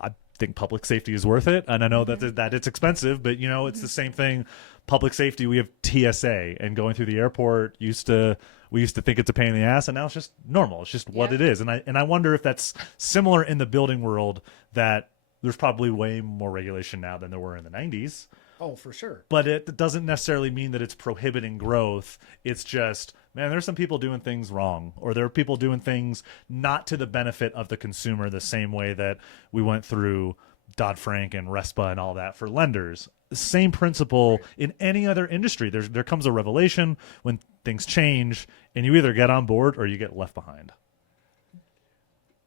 I think public safety is worth it. And I know that it's expensive, but it's the same thing. Public safety, we have TSA, and going through the airport we used to think it's a pain in the ass, and now it's just normal. It's just what it is. And I wonder if that's similar in the building world, that there's probably way more regulation now than there were in the 90s. Oh, for sure. But it doesn't necessarily mean that it's prohibiting growth. It's just, man, there's some people doing things wrong, or there are people doing things not to the benefit of the consumer, the same way that we went through Dodd-Frank and RESPA and all that for lenders. Same principle in any other industry. There comes a revelation when things change, and you either get on board or you get left behind.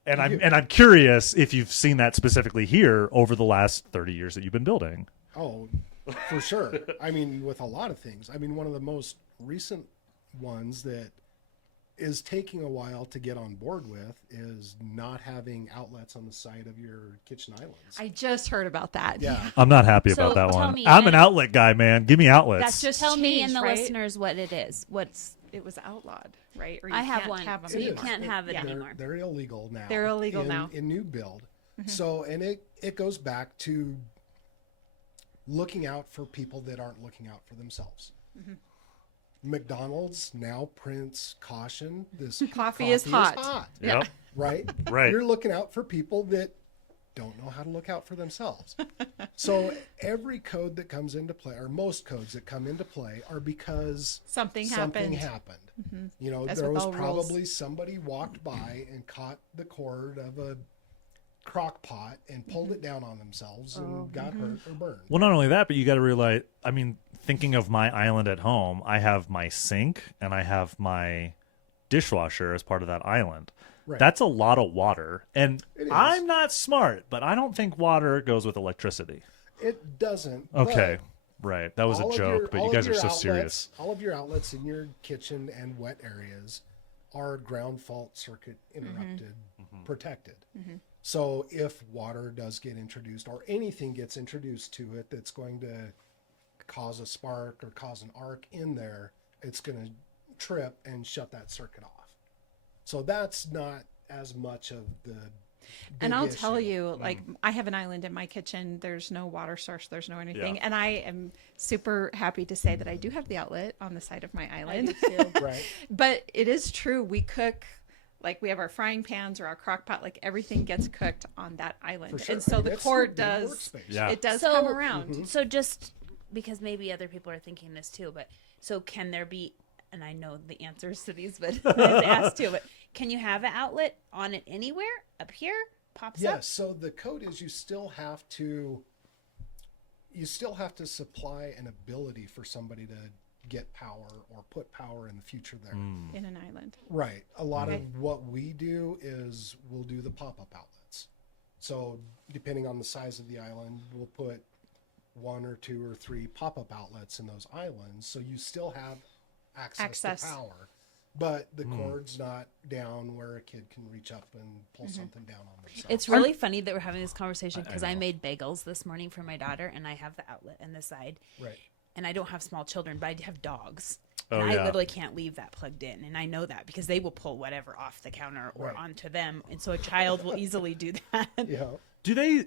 And I'm curious if you've seen that specifically here over the last 30 years that you've been building. Oh, for sure. I mean, with a lot of things. I mean, one of the most recent ones that is taking a while to get on board with is not having outlets on the side of your kitchen islands. I just heard about that. Yeah. I'm not happy So about that tell one. me, I'm an outlet guy, man. Give me outlets. That's just Tell me and changed, the right? listeners what it is. It was outlawed, right? Or I have can't one, have them so you anymore. can't have it Yeah. anymore. They're illegal now. They're illegal now. in new build. So, and it goes back to looking out for people that aren't looking out for themselves. McDonald's now prints caution. This Coffee is hot. Yep. Right? Right. You're looking out for people that don't know how to look out for themselves. So every code that comes into play, or most codes that come into play, are because Something happened. You know, As there with was all rules. probably somebody walked by and caught the cord of a crock pot and pulled it down on themselves and got hurt or burned. Well, not only that, but you got to realize, I mean, thinking of my island at home, I have my sink and I have my dishwasher as part of that island. Right. That's a lot of water. And It is. I'm not smart, but I don't think water goes with electricity. It doesn't. Okay. Right. That was all a of joke, your- but all you of guys are your so outlets- serious. All of your outlets in your kitchen and wet areas are ground fault circuit interrupted, protected. So if water does get introduced or anything gets introduced to it that's going to cause a spark or cause an arc in there, it's going to trip and shut that circuit off. So that's not as much of the And big I'll tell issue. you, like, I have an island in my kitchen. There's no water source. There's no anything. Yeah. And I am super happy to say that I do have the outlet on the side of my island. Right. But it is true. We cook, like, we have our frying pans or our crock pot. Like, everything gets cooked on that island. For sure. And so I mean, the it's cord the big does, workspace. Yeah. it does So- come around. Mm-hmm. So just because maybe other people are thinking this too, but so can there be, and I know the answers to these, but I have to ask too, but can you have an outlet on it anywhere? Up here? Pops up? Yes. So the code is you still have to supply an ability for somebody to get power or put power in the future there. In an island. Right. A lot Okay. of what we do is we'll do the pop-up outlets. So depending on the size of the island, we'll put 1 or 2 or 3 pop-up outlets in those islands. So you still have access. to power, but the cord's not down where a kid can reach up and pull something down on themselves. It's really funny that we're having this conversation because I know. made bagels this morning for my daughter, and I have the outlet in the side. right. And I don't have small children, but I have dogs. Oh, And I yeah. literally can't leave that plugged in. And I know that because they will pull whatever off the counter or Right. onto them. And so a child will easily do that. Yeah. Do they?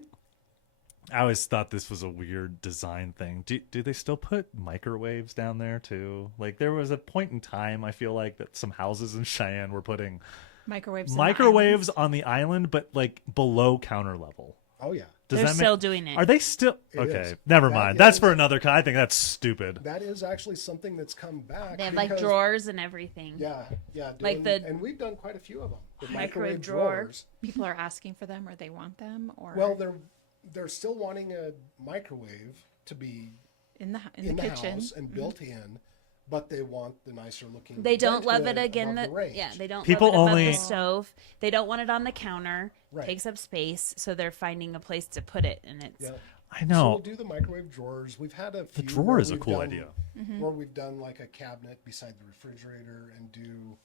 I always thought this was a weird design thing. Do they still put microwaves down there too? Like there was a point in time I feel like that some houses in Cheyenne were putting Microwaves. microwaves on the island, but like below counter level. Oh yeah. Does They're that still make, doing it. Are they still It okay? is. Never That mind. That's is- for another. I think that's stupid. That is actually something that's come back. They have like because- drawers and everything. Yeah, yeah. Like and we've done quite a few of them. The Microwave drawer. drawers. People are asking for them or they want them or Well, they're still wanting a microwave to be in the in the kitchen. house and built in, but they want the nicer looking. They don't vent love hood it again. above the range. Yeah, they don't People love it above only- the stove. They don't want it on the counter. Right. Takes up space, so they're finding a place to put it, and it's Yeah. I So know. we'll do the microwave drawers. We've had a few drawer where is a we've cool done- idea. Where we've done like a cabinet beside the refrigerator and do,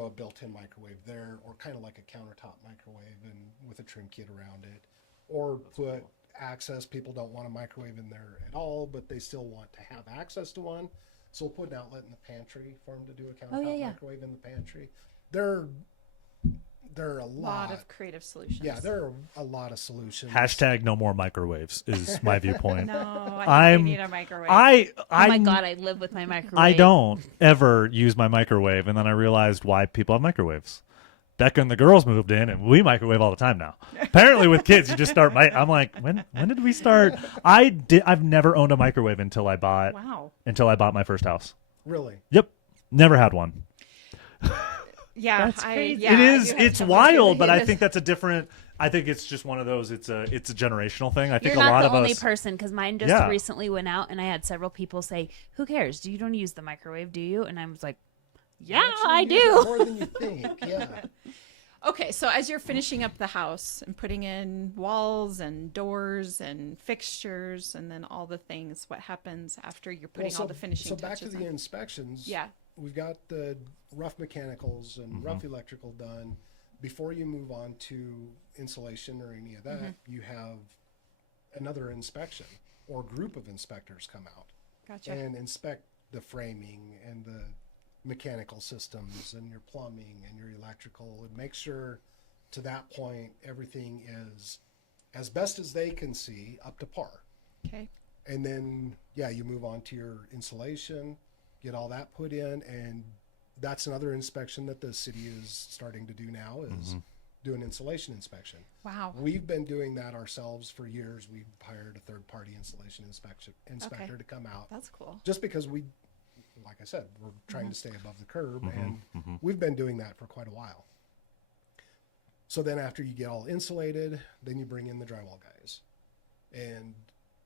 a built-in microwave there, or kind of like a countertop microwave and with a trim kit around it, or put access. People don't want a microwave in there at all, but they still want to have access to one. So we'll put an outlet in the pantry for them to do a countertop yeah. microwave in the pantry. There are a lot of creative solutions. Yeah, there are a lot of solutions. Hashtag no more microwaves is my viewpoint. No, I think I'm- we need a microwave. oh my god, I live with my microwave. I don't ever use my microwave, and then I realized why people have microwaves. Becca and the girls moved in, and we microwave all the time now. Apparently, with kids, you just start. I'm like, when did we start? I've never owned a microwave until I bought my first house. Really? Yep, never had one. Yeah, It I is. do have It's someone wild, who but I is- think that's a different. I think it's just one of those. It's a generational thing. I think You're a not lot the of only us. person, because mine just Yeah. recently went out, and I had several people say, "Who cares? You don't use the microwave, do you?" And I was like, "Yeah, Actually I use it do." more than you think. Yeah. Okay, so as you're finishing up the house and putting in walls and doors and fixtures and then all the things, what happens after you're putting all the finishing touches? So back touches to the on? inspections. Yeah. We've got the rough mechanicals and rough electrical done. Before you move on to insulation or any of that, you have another inspection or group of inspectors come out Gotcha. and inspect the framing and the mechanical systems and your plumbing and your electrical, and make sure to that point everything is as best as they can see up to par. Okay. And then you move on to your insulation, get all that put in, and that's another inspection that the city is starting to do now, is do an insulation inspection. Wow. We've been doing that ourselves for years. We've hired a third-party insulation inspector to come out, That's cool. just because like I said, we're trying to stay above the curb, and we've been doing that for quite a while. So then after you get all insulated, then you bring in the drywall guys. And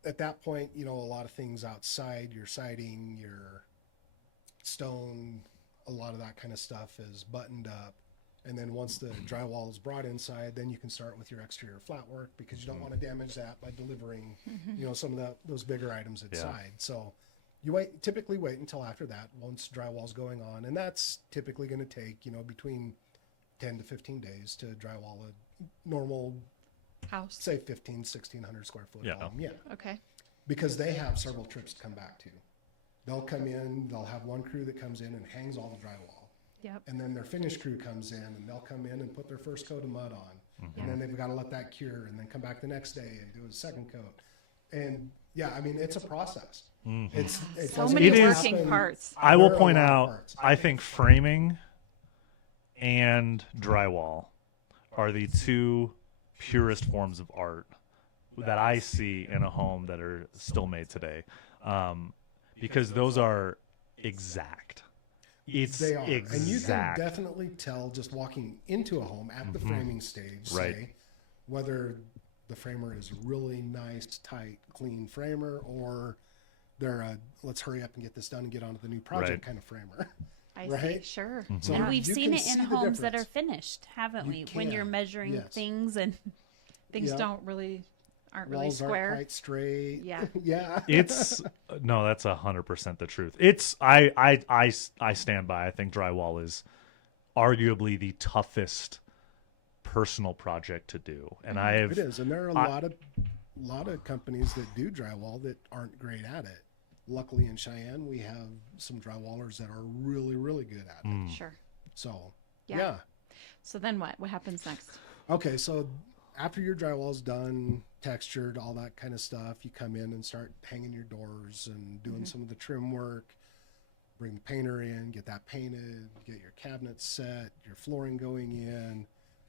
at that point, a lot of things outside, your siding, your stone, a lot of that kind of stuff is buttoned up. And then once the drywall is brought inside, then you can start with your exterior flat work, because you don't want to damage that by delivering, some of those bigger items inside. So you typically wait until after that, once drywall's going on, and that's typically going to take, between 10 to 15 days to drywall a normal House. say 1,600 square foot home. Yeah. Okay. Because they have several trips to come back to. They'll come in, they'll have one crew that comes in and hangs all the drywall. Yep. And then their finish crew comes in and they'll come in and put their first coat of mud on. And then they've got to let that cure and then come back the next day and do a second coat. And it's a process. It So doesn't many just working happen. parts. I will There are a point lot of out, parts. I think framing and drywall are the two purest forms of art that I see in a home that are still made today, because those are exact. They are. exact. And you can definitely tell just walking into a home at the framing stage, Right. say, whether the framer is a really nice, tight, clean framer, or they're a let's hurry up and get this done and get on to the new project Right. kind of framer. I see. Right? Sure. So And we've you seen can it in see the homes that are difference. finished, haven't You we? When you're can, measuring yes. things and Things Yeah. aren't really Walls square. aren't quite straight. Yeah. Yeah. It's no, that's 100% the truth. It's I stand by. I think drywall is arguably the toughest personal project to do, and I have It is, and there are a lot of companies that do drywall that aren't great at it. Luckily in Cheyenne, we have some drywallers that are really, really good at it. Sure. So, Yeah. yeah. So then what? What happens next? Okay, so after your drywall's done, textured, all that kind of stuff, you come in and start hanging your doors and doing some of the trim work. Bring the painter in, get that painted, get your cabinets set, your flooring going in.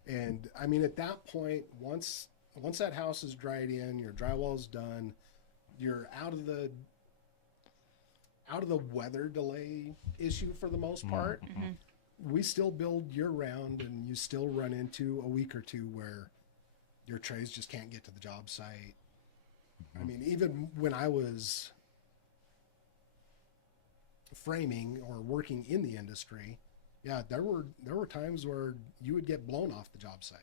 And I mean, at that point, once that house is dried in, your drywall's done, you're out of the weather delay issue for the most part. We still build year round, and you still run into a week or two where your trays just can't get to the job site. I mean, even when I was framing or working in the industry, there were times where you would get blown off the job site.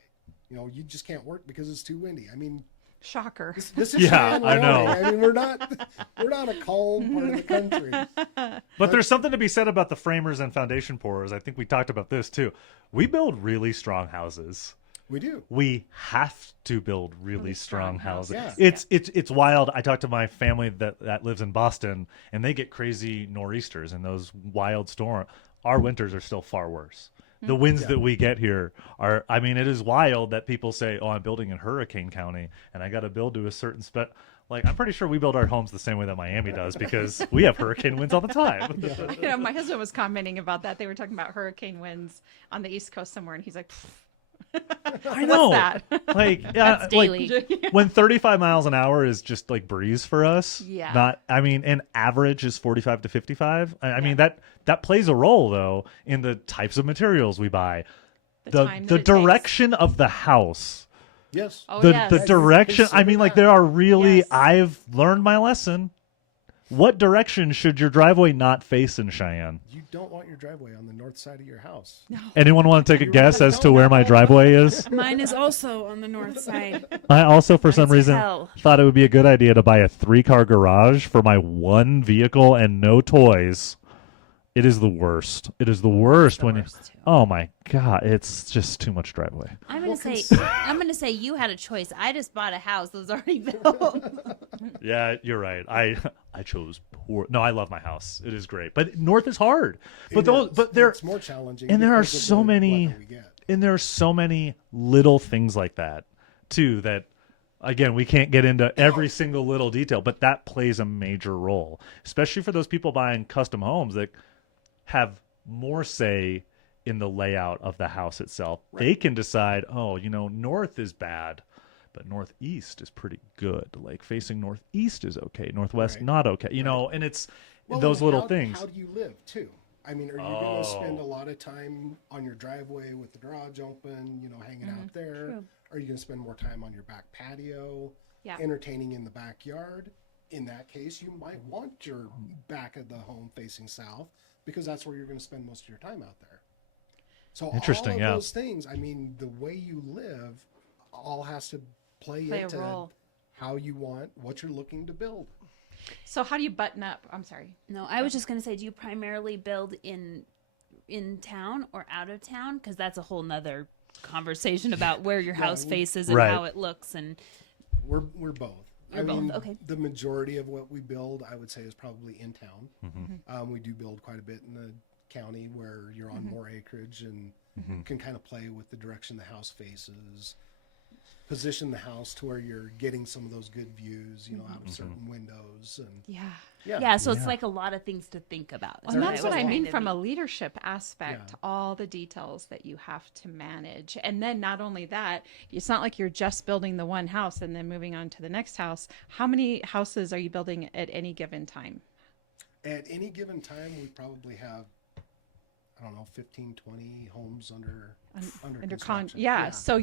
You just can't work because it's too windy. I mean, Shocker. this is Yeah, Cheyenne, I know. Wyoming. I mean, we're not a calm part of the country. But there's something to be said about the framers and foundation pourers. I think we talked about this too. We build really strong houses. We do. We have to build really strong houses. Yeah. It's wild. I talked to my family that lives in Boston, and they get crazy nor'easters and those wild storms. Our winters are still far worse. The winds that we get here are, I mean, it is wild that people say, oh, I'm building in Hurricane County and I got to build to a certain spec. Like, I'm pretty sure we build our homes the same way that Miami does, because we have hurricane winds all the time. My husband was commenting about that. They were talking about hurricane winds on the East Coast somewhere, and he's like, I know. What's that? Like, That's daily. Like, when 35 miles an hour is just like breeze for us. Yeah. And average is 45 to 55. I mean, that plays a role though in the types of materials we buy. The time that The it takes. direction of the house. Yes. Oh, The yes. direction. I mean, like, there are really, Yes. I've learned my lesson. What direction should your driveway not face in Cheyenne? You don't want your driveway on the north side of your house. Anyone want to take a You guess really as to don't where know. my driveway is? Mine is also on the north side. I also, for some As reason, hell. thought it would be a good idea to buy a 3-car garage for my one vehicle and no toys. It is the worst. It is the worst when worst, too. oh my god, it's just too much driveway. I'm gonna say you had a choice. I just bought a house that was already built. Yeah, you're right. I chose poor. No, I love my house. It is great, but north is hard. But It's more challenging. and there are because of so the many weather we get. and there are so many little things like that too that again we can't get into every single little detail, but that plays a major role, especially for those people buying custom homes that have more say in the layout of the house itself. Right. They can decide, oh, north is bad, but northeast is pretty good. Like facing northeast is okay, northwest Right. not okay. And it's Well, those and little how, things. How do you live too? I mean, are you going to spend a Oh. lot of time on your driveway with the garage open, hanging out there? True. Are you going to spend more time on your back patio, Yeah. entertaining in the backyard? In that case, you might want your back of the home facing south because that's where you're going to spend most of your time out there. So Interesting, all of yeah. those things, I mean, the way you live all has to play Play a into role. how you want, what you're looking to build. So how do you button up? I'm sorry. No, I was just gonna say, do you primarily build in town or out of town? Because that's a whole nother conversation about where your house faces and Right. how it looks. And We're both. You're both, okay. The majority of what we build, I would say, is probably in town. Mm-hmm. We do build quite a bit in the county where you're on more acreage and can kind of play with the direction the house faces. Position the house to where you're getting some of those good views, out of certain windows, and Yeah. yeah, so it's like a lot of things to think about. And that's what I mean Kind from a of leadership aspect, Yeah. all the details that you have to manage. And then not only that, it's not like you're just building the one house and then moving on to the next house. How many houses are you building at any given time? at any given time, we probably have, I don't know, 15, 20 homes under construction. Yeah. So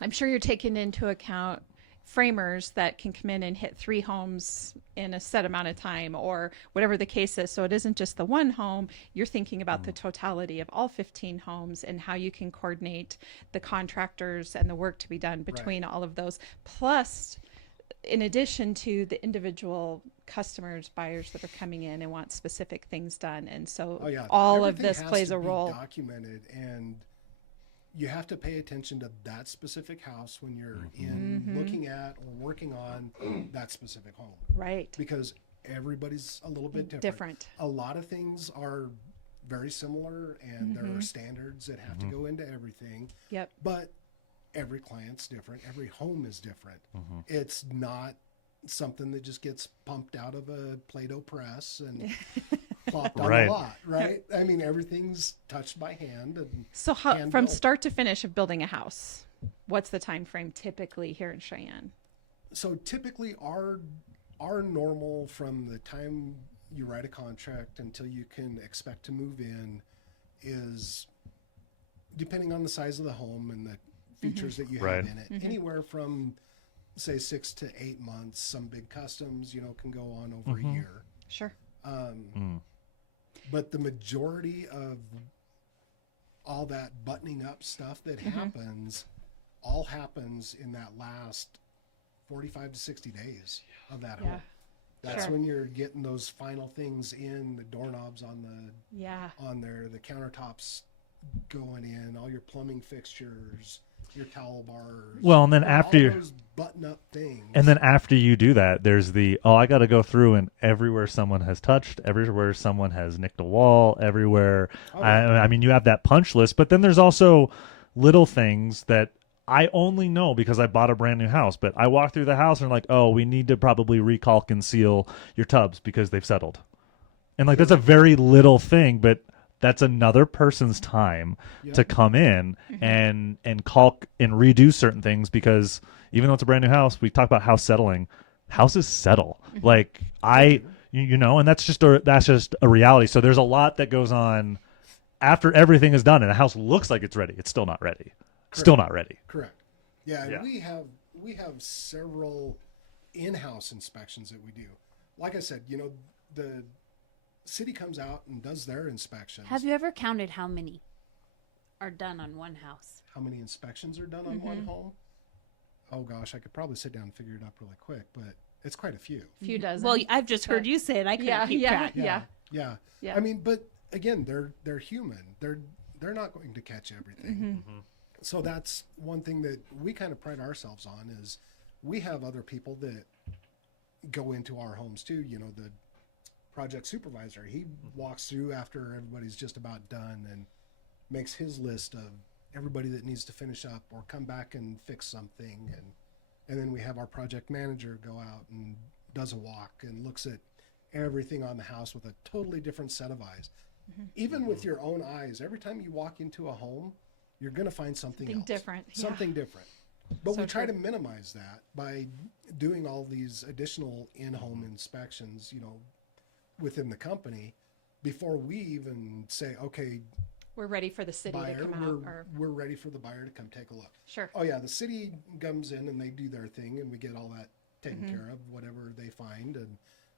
I'm sure you're taking into account framers that can come in and hit 3 homes in a set amount of time or whatever the case is. So it isn't just the one home. You're thinking about the totality of all 15 homes and how you can coordinate the contractors and the work to be done between all of those. Plus, in addition to the individual customers, buyers that are coming in and want specific things done. And so all of Everything this has plays to a be role. documented, and you have to pay attention to that specific house when you're in looking at or working on that specific home, Right. because everybody's a little bit different. A lot of things are very similar, and there are standards that have to go into everything. Yep. But every client's different. Every home is different. It's not something that just gets pumped out of a Play-Doh press and plopped on Right. a lot, right? I mean, everything's touched by hand. And So how, hand from built. start to finish of building a house, what's the time frame typically here in Cheyenne? So typically our normal from the time you write a contract until you can expect to move in is, depending on the size of the home and the features that you have Right. in it, anywhere from say 6 to 8 months. Some big customs, can go on over a year. Sure. But the majority of all that buttoning up stuff that happens all happens in that last 45 to 60 days of that home. That's Sure. when you're getting those final things in, the doorknobs on there, the countertops going in, all your plumbing fixtures, your towel bars. Well, and then after all you- those button up things. And then after you do that, there's I got to go through and everywhere someone has touched, everywhere someone has nicked a wall, everywhere. I mean, you have that punch list, but then there's also little things that I only know because I bought a brand new house. But I walk through the house and like, oh, we need to probably recalc and seal your tubs because they've settled. And like, that's a very little thing, but that's another person's time to come in and caulk and redo certain things, because even though it's a brand new house, we talk about house settling. Houses settle. Like and that's just a reality. So there's a lot that goes on after everything is done and the house looks like it's ready. It's still not ready. Still not ready. Correct. Yeah, and Yeah. we have several in-house inspections that we do. like I said, the city comes out and does their inspections. Have you ever counted how many are done on one house? How many inspections are done on one home? Oh gosh, I could probably sit down and figure it up really quick, but it's quite a few. Few dozen. Well, I've just heard you say it. I couldn't keep track. Yeah. I mean, but again, they're human. They're not going to catch everything. So that's one thing that we kind of pride ourselves on is we have other people that go into our homes too. The project supervisor, he walks through after everybody's just about done and makes his list of everybody that needs to finish up or come back and fix something. And then we have our project manager go out and does a walk and looks at everything on the house with a totally different set of eyes. Even with your own eyes, every time you walk into a home, you're going to find something else. Different. Something different. But So we try true. to minimize that by doing all these additional in-home inspections, within the company before we even say, okay, We're ready for the city buyer, to come out. we're ready for the buyer to come take a look. Sure. Oh yeah, the city comes in and they do their thing and we get all that taken care of, whatever they find, and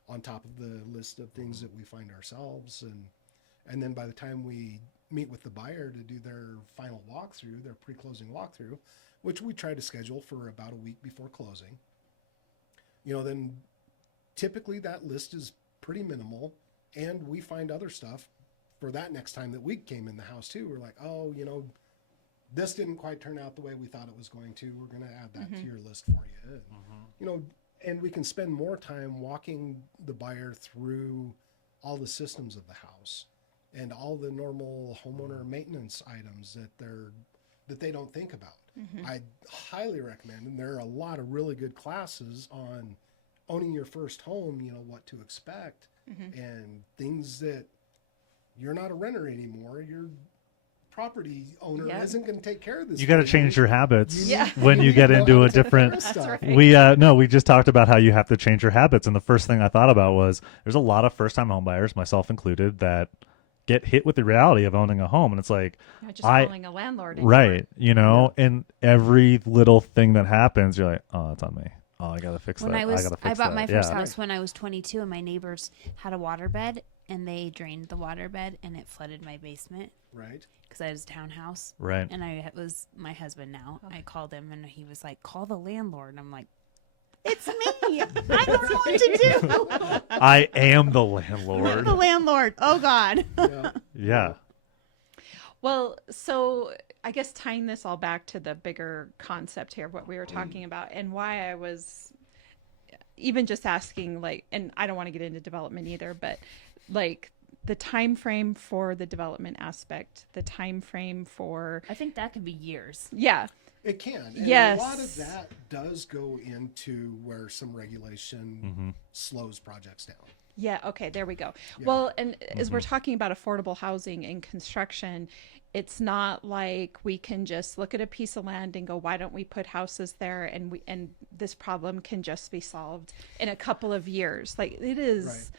on top of the list of things that we find ourselves. And then by the time we meet with the buyer to do their final walkthrough, their pre-closing walkthrough, which we try to schedule for about a week before closing, then typically that list is pretty minimal, and we find other stuff for that next time that we came in the house too. We're like, oh, this didn't quite turn out the way we thought it was going to. We're going to add that to your list for you. And, and we can spend more time walking the buyer through all the systems of the house and all the normal homeowner maintenance items that they don't think about. I highly recommend, and there are a lot of really good classes on owning your first home, what to expect, and things that you're not a renter anymore. Your property owner isn't going to take care of this. You got to change your habits Yeah. when you get into a different. That's right. We just talked about how you have to change your habits, and the first thing I thought about was there's a lot of first-time homebuyers, myself included, that get hit with the reality of owning a home, and it's like Not just calling a landlord anymore. right, and every little thing that happens, you're like, oh, it's on me. Oh, I gotta fix that. I bought my first Yeah. house when I was 22, and my neighbors had a waterbed, and they drained the waterbed, and it flooded my basement Right. because I was a townhouse. Right. And it was my husband now. I called him, and he was like, "Call the landlord." And I'm like, "It's me. I don't know what to do. I am the I'm landlord. the landlord. Oh God." Yeah. Yeah. Well, so I guess tying this all back to the bigger concept here, what we were talking about, and why I was even just asking, and I don't want to get into development either, but the time frame for the development aspect, the time frame for I think that could be years. It can. And Yes. a lot of that does go into where some regulation slows projects down. Yeah, okay, there we go. Well, and as we're talking about affordable housing and construction, it's not like we can just look at a piece of land and go, why don't we put houses there, and this problem can just be solved in a couple of years. It is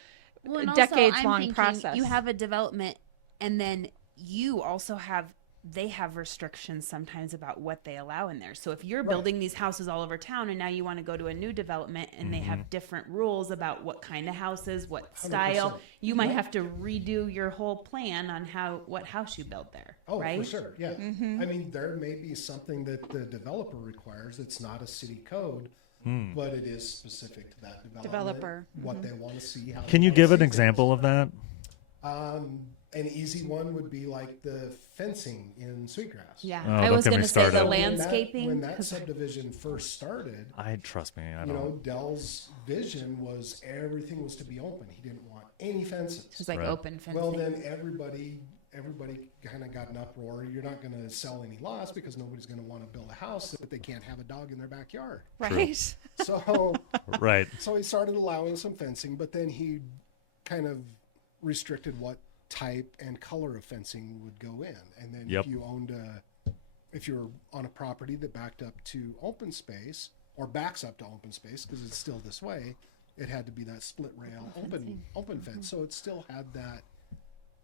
Well, and a also, I'm decades-long thinking process. You have a development, and then you also they have restrictions sometimes about what they allow in there. So if you're building these houses all over town, and now you want to go to a new development, and they have different rules about what kind of houses, what style, 100%. you might have to redo your whole plan on what house you build there. Oh, right? for sure. Yeah. I mean, there may be something that the developer requires that's not a city code, but it is specific to that Developer. what they want to see. How Can they you wanna give an see example of that? things. An easy one would be like the fencing in Sweetgrass. Yeah, Oh, I don't was get me going to say the started. landscaping. When that 'cause- subdivision first started, Trust me, I you know, don't. Dell's vision was everything was to be open. He didn't want any fences. it was like Right. open fencing. Well, then everybody kind of got an uproar. You're not going to sell any lots because nobody's going to want to build a house that they can't have a dog in their backyard. right? So, Right. so he started allowing some fencing, but then he kind of restricted what type and color of fencing would go in. And then Yep. if you're on a property that backed up to open space or backs up to open space, because it's still this way, it had to be that split rail open fence. So it still had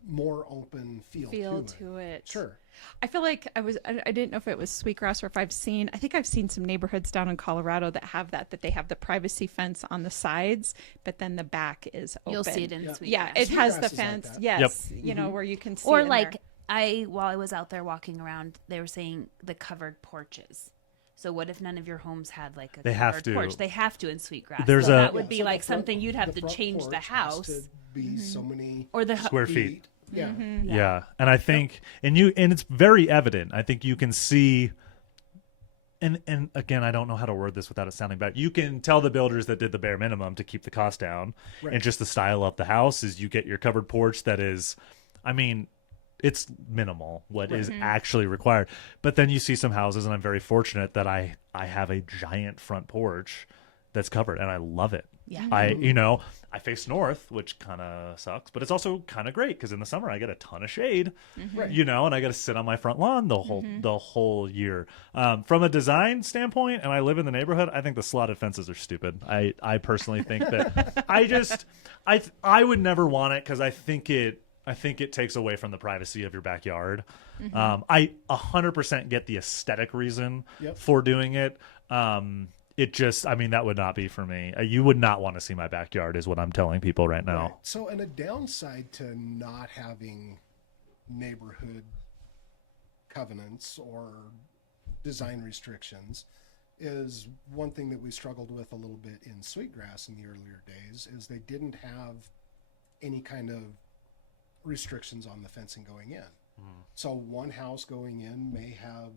more open feel to it. Sure. I feel like I didn't know if it was Sweetgrass or if I think I've seen some neighborhoods down in Colorado that have that they have the privacy fence on the sides, but then the back is open. You'll see it in Sweetgrass. Yeah, it has the Sweetgrass is fence. like that. Yes, you know, where you can see Or in like there. while I was out there walking around, they were saying the covered porches. So what if none of your homes had like a They have covered to. porch? They have to in Sweetgrass. There's so a- that would Yeah, be so like the front- something you'd have to front change the porch has house to be so many or the Square feet. Yeah. Yeah. And I think and it's very evident. I think you can see and again, I don't know how to word this without it sounding bad. You can tell the builders that did the bare minimum to keep the cost down. Right. And just the style of the house is you get your covered porch that is, I mean, it's minimal what is actually required. But then you see some houses, and I'm very fortunate that I have a giant front porch that's covered, and I love it. Yeah. I face north, which kind of sucks, but it's also kind of great because in the summer I get a ton of shade, Right. and I got to sit on my front lawn the whole year. From a design standpoint, and I live in the neighborhood, I think the slotted fences are stupid. I personally think that I would never want it because I think it takes away from the privacy of your backyard. I 100% get the aesthetic reason for doing it. It just, that would not be for me. You would not want to see my backyard is what I'm telling people right now. Right. So, and a downside to not having neighborhood covenants or design restrictions is one thing that we struggled with a little bit in Sweetgrass in the earlier days is they didn't have any kind of restrictions on the fencing going in. So one house going in may have,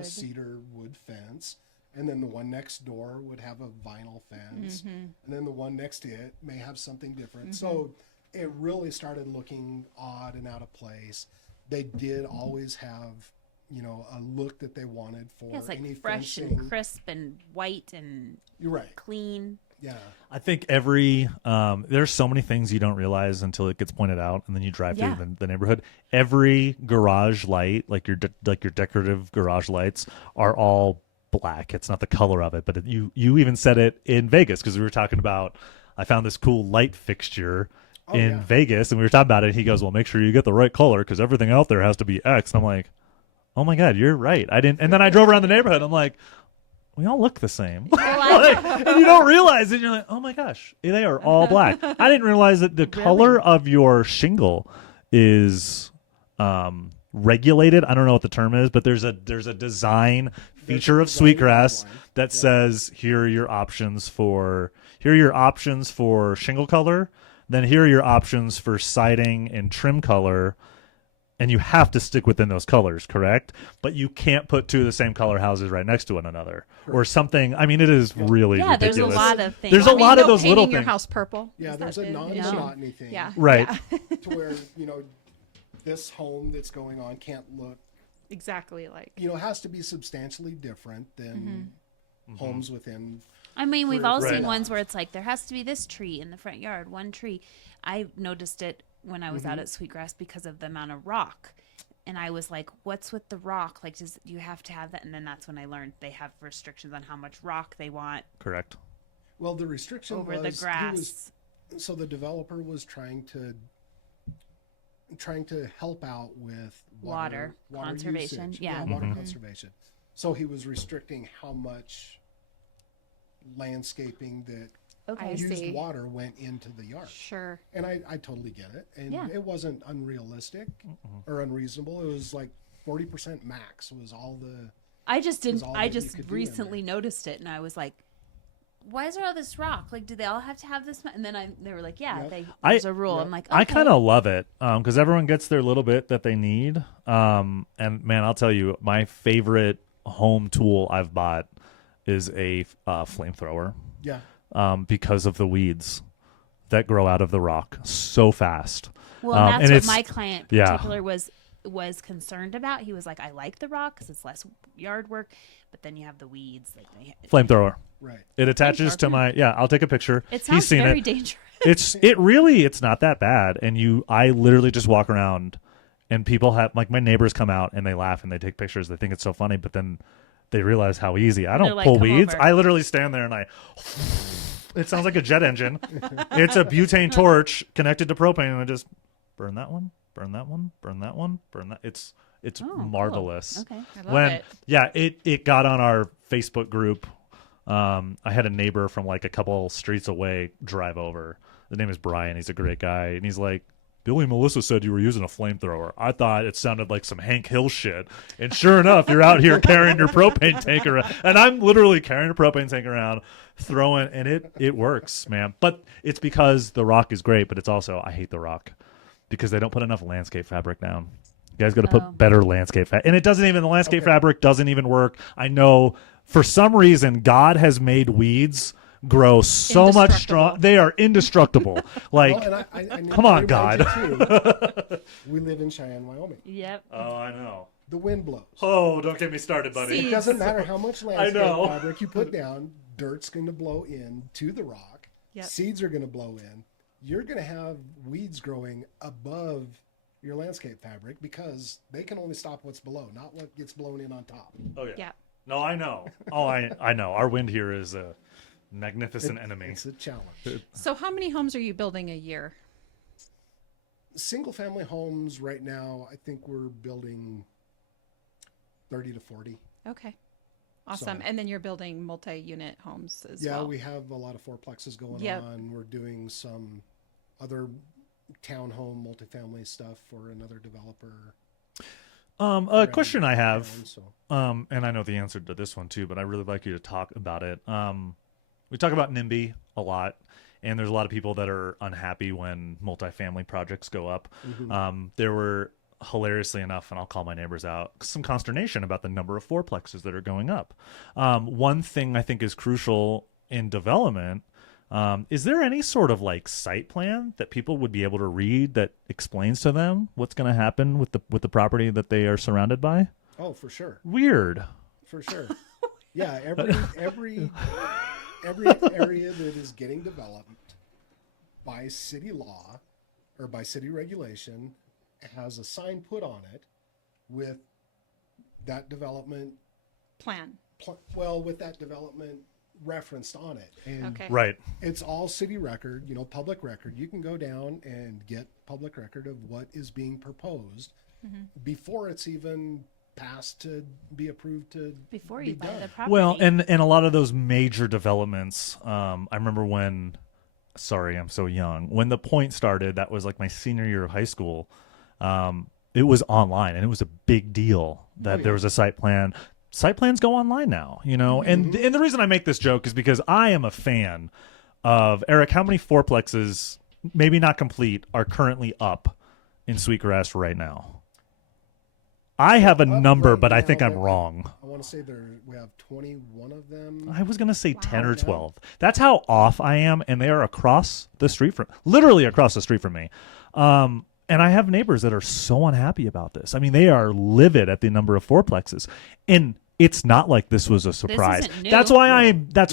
a cedar wood fence, and then the one next door would have a vinyl fence, and then the one next to it may have something different. So it really started looking odd and out of place. They did always have, a look that they wanted for it's like any fresh fencing. and crisp and white and You're right. clean. Yeah. I think there's so many things you don't realize until it gets pointed out, and then you drive through the neighborhood. Every garage light, like your decorative garage lights, are all black. It's not the color of it, but you even said it in Vegas because we were talking about. I found this cool light fixture in Vegas, and we were talking about it. And he goes, "Well, make sure you get the right color because everything out there has to be X." And I'm like, "Oh my god, you're right." I didn't. And then I drove around the neighborhood. I'm like, we all look the same. And you don't realize it. You're like, oh my gosh, they are all black. I didn't realize that the color of your shingle is regulated. I don't know what the term is, but there's a design feature of Sweetgrass that says here are your options for shingle color. Then here are your options for siding and trim color. And you have to stick within those colors, correct? But you can't put two of the same color houses right next to one another or something. It is really ridiculous. There's a lot of things. There's a lot of those little painting your things. house purple. Yeah, Is there's that a it? non-monotony thing. Yeah. Right. Yeah. To where, this home that's going on can't look, Exactly like. it has to be substantially different than homes within. We've all Right. seen ones where it's like there has to be this tree in the front yard, one tree. I noticed it when I was out at Sweetgrass because of the amount of rock. And I was like, what's with the rock? Like, you have to have that? And then that's when I learned they have restrictions on how much rock they want Correct. Well, the restriction over the was grass. so the developer was trying to help out with Water conservation, usage. yeah. Water conservation. So he was restricting how much landscaping that Okay. I used see. water went into the yard. Sure. And I totally get it. And Yeah. it wasn't unrealistic or unreasonable. It was like 40% max was all the. I just didn't. all I that you just could do in recently noticed it, and I was like, "Why is there all this rock? Like, do they all have to have this?" And then they were like, "Yeah, Yep. there's a rule." I'm like, okay. I kind of love it because everyone gets their little bit that they need. And man, I'll tell you, my favorite home tool I've bought is a flamethrower. Yeah. Because of the weeds that grow out of the rock so fast. Well, and and that's it's- what my client in particular was concerned about. He was like, "I like the rock because it's less yard work, but then you have the weeds." Like Flamethrower. Right. It attaches to my I'll take a picture. it He's sounds seen very it. dangerous. It's not that bad. And I literally just walk around and people have my neighbors come out and they laugh and they take pictures. They think it's so funny, but then they realize how easy. I don't like, pull "Come weeds. over." I literally stand there and it sounds like a jet engine. It's a butane torch connected to propane and I just burn that one, burn that one, burn that one, burn that. It's Oh, marvelous. cool. Okay. I love it. Yeah, it got on our Facebook group. I had a neighbor from like a couple streets away drive over. The name is Brian. He's a great guy, and he's like, Billy and Melissa said you were using a flamethrower. I thought it sounded like some Hank Hill shit. And sure enough, you're out here carrying your propane tank around. And I'm literally carrying a propane tank around, throwing, and it works, man. But it's because the rock is great, but it's also, I hate the rock because they don't put enough landscape fabric down. You guys got to put better landscape fabric. And it doesn't even, the landscape fabric doesn't even work. I know for some reason, God has made weeds grow so much strong. They are indestructible. Like, Well, and I need come to on, remind God. you, too, we live in Cheyenne, Wyoming. Yep. Oh, I know. The wind blows. Oh, don't get me started, buddy. It doesn't matter how much landscape know. fabric you put down, dirt's going to blow in to the rock. Yep. Seeds are going to blow in. You're going to have weeds growing above your landscape fabric because they can only stop what's below, not what gets blown in on top. Oh, yeah. Yeah. No, I know. Oh, I know. Our wind here is a magnificent enemy. It's a challenge. So how many homes are you building a year? Single family homes right now, I think we're building 30 to 40. Okay. Awesome. So- And then you're building multi-unit homes as Yeah, well. we have a lot of fourplexes going Yep. on. We're doing some other townhome multifamily stuff for another developer. A around question I have, town, so. and I know the answer to this one too, but I really like you to talk about it. We talk about NIMBY a lot, and there's a lot of people that are unhappy when multifamily projects go up. There were, hilariously enough, and I'll call my neighbors out, some consternation about the number of fourplexes that are going up. One thing I think is crucial in development, is there any sort of like site plan that people would be able to read that explains to them what's going to happen with the property that they are surrounded by? Oh, for sure. Weird. For sure. Yeah, every area that is getting developed by city law or by city regulation has a sign put on it with that development Plan. with that development referenced on it. And Okay. Right. it's all city record, public record. You can go down and get public record of what is being proposed before it's even passed to be approved to Before be you buy done. the property. Well, and a lot of those major developments, I remember when, sorry, I'm so young, when the Point started, that was like my senior year of high school. It was online, and it was a big deal that there was a site plan. Site plans go online now, and the reason I make this joke is because I am a fan of, Eric, how many fourplexes, maybe not complete, are currently up in Sweetgrass right now? I have a number, right but I now, think I'm there- wrong. I want to say we have 21 of them. I was going to say 10 or Wow. 12. That's how off I am, and they are across the street literally across the street from me. And I have neighbors that are so unhappy about this. I mean, they are livid at the number of fourplexes. And it's not like this was a surprise. isn't new. That's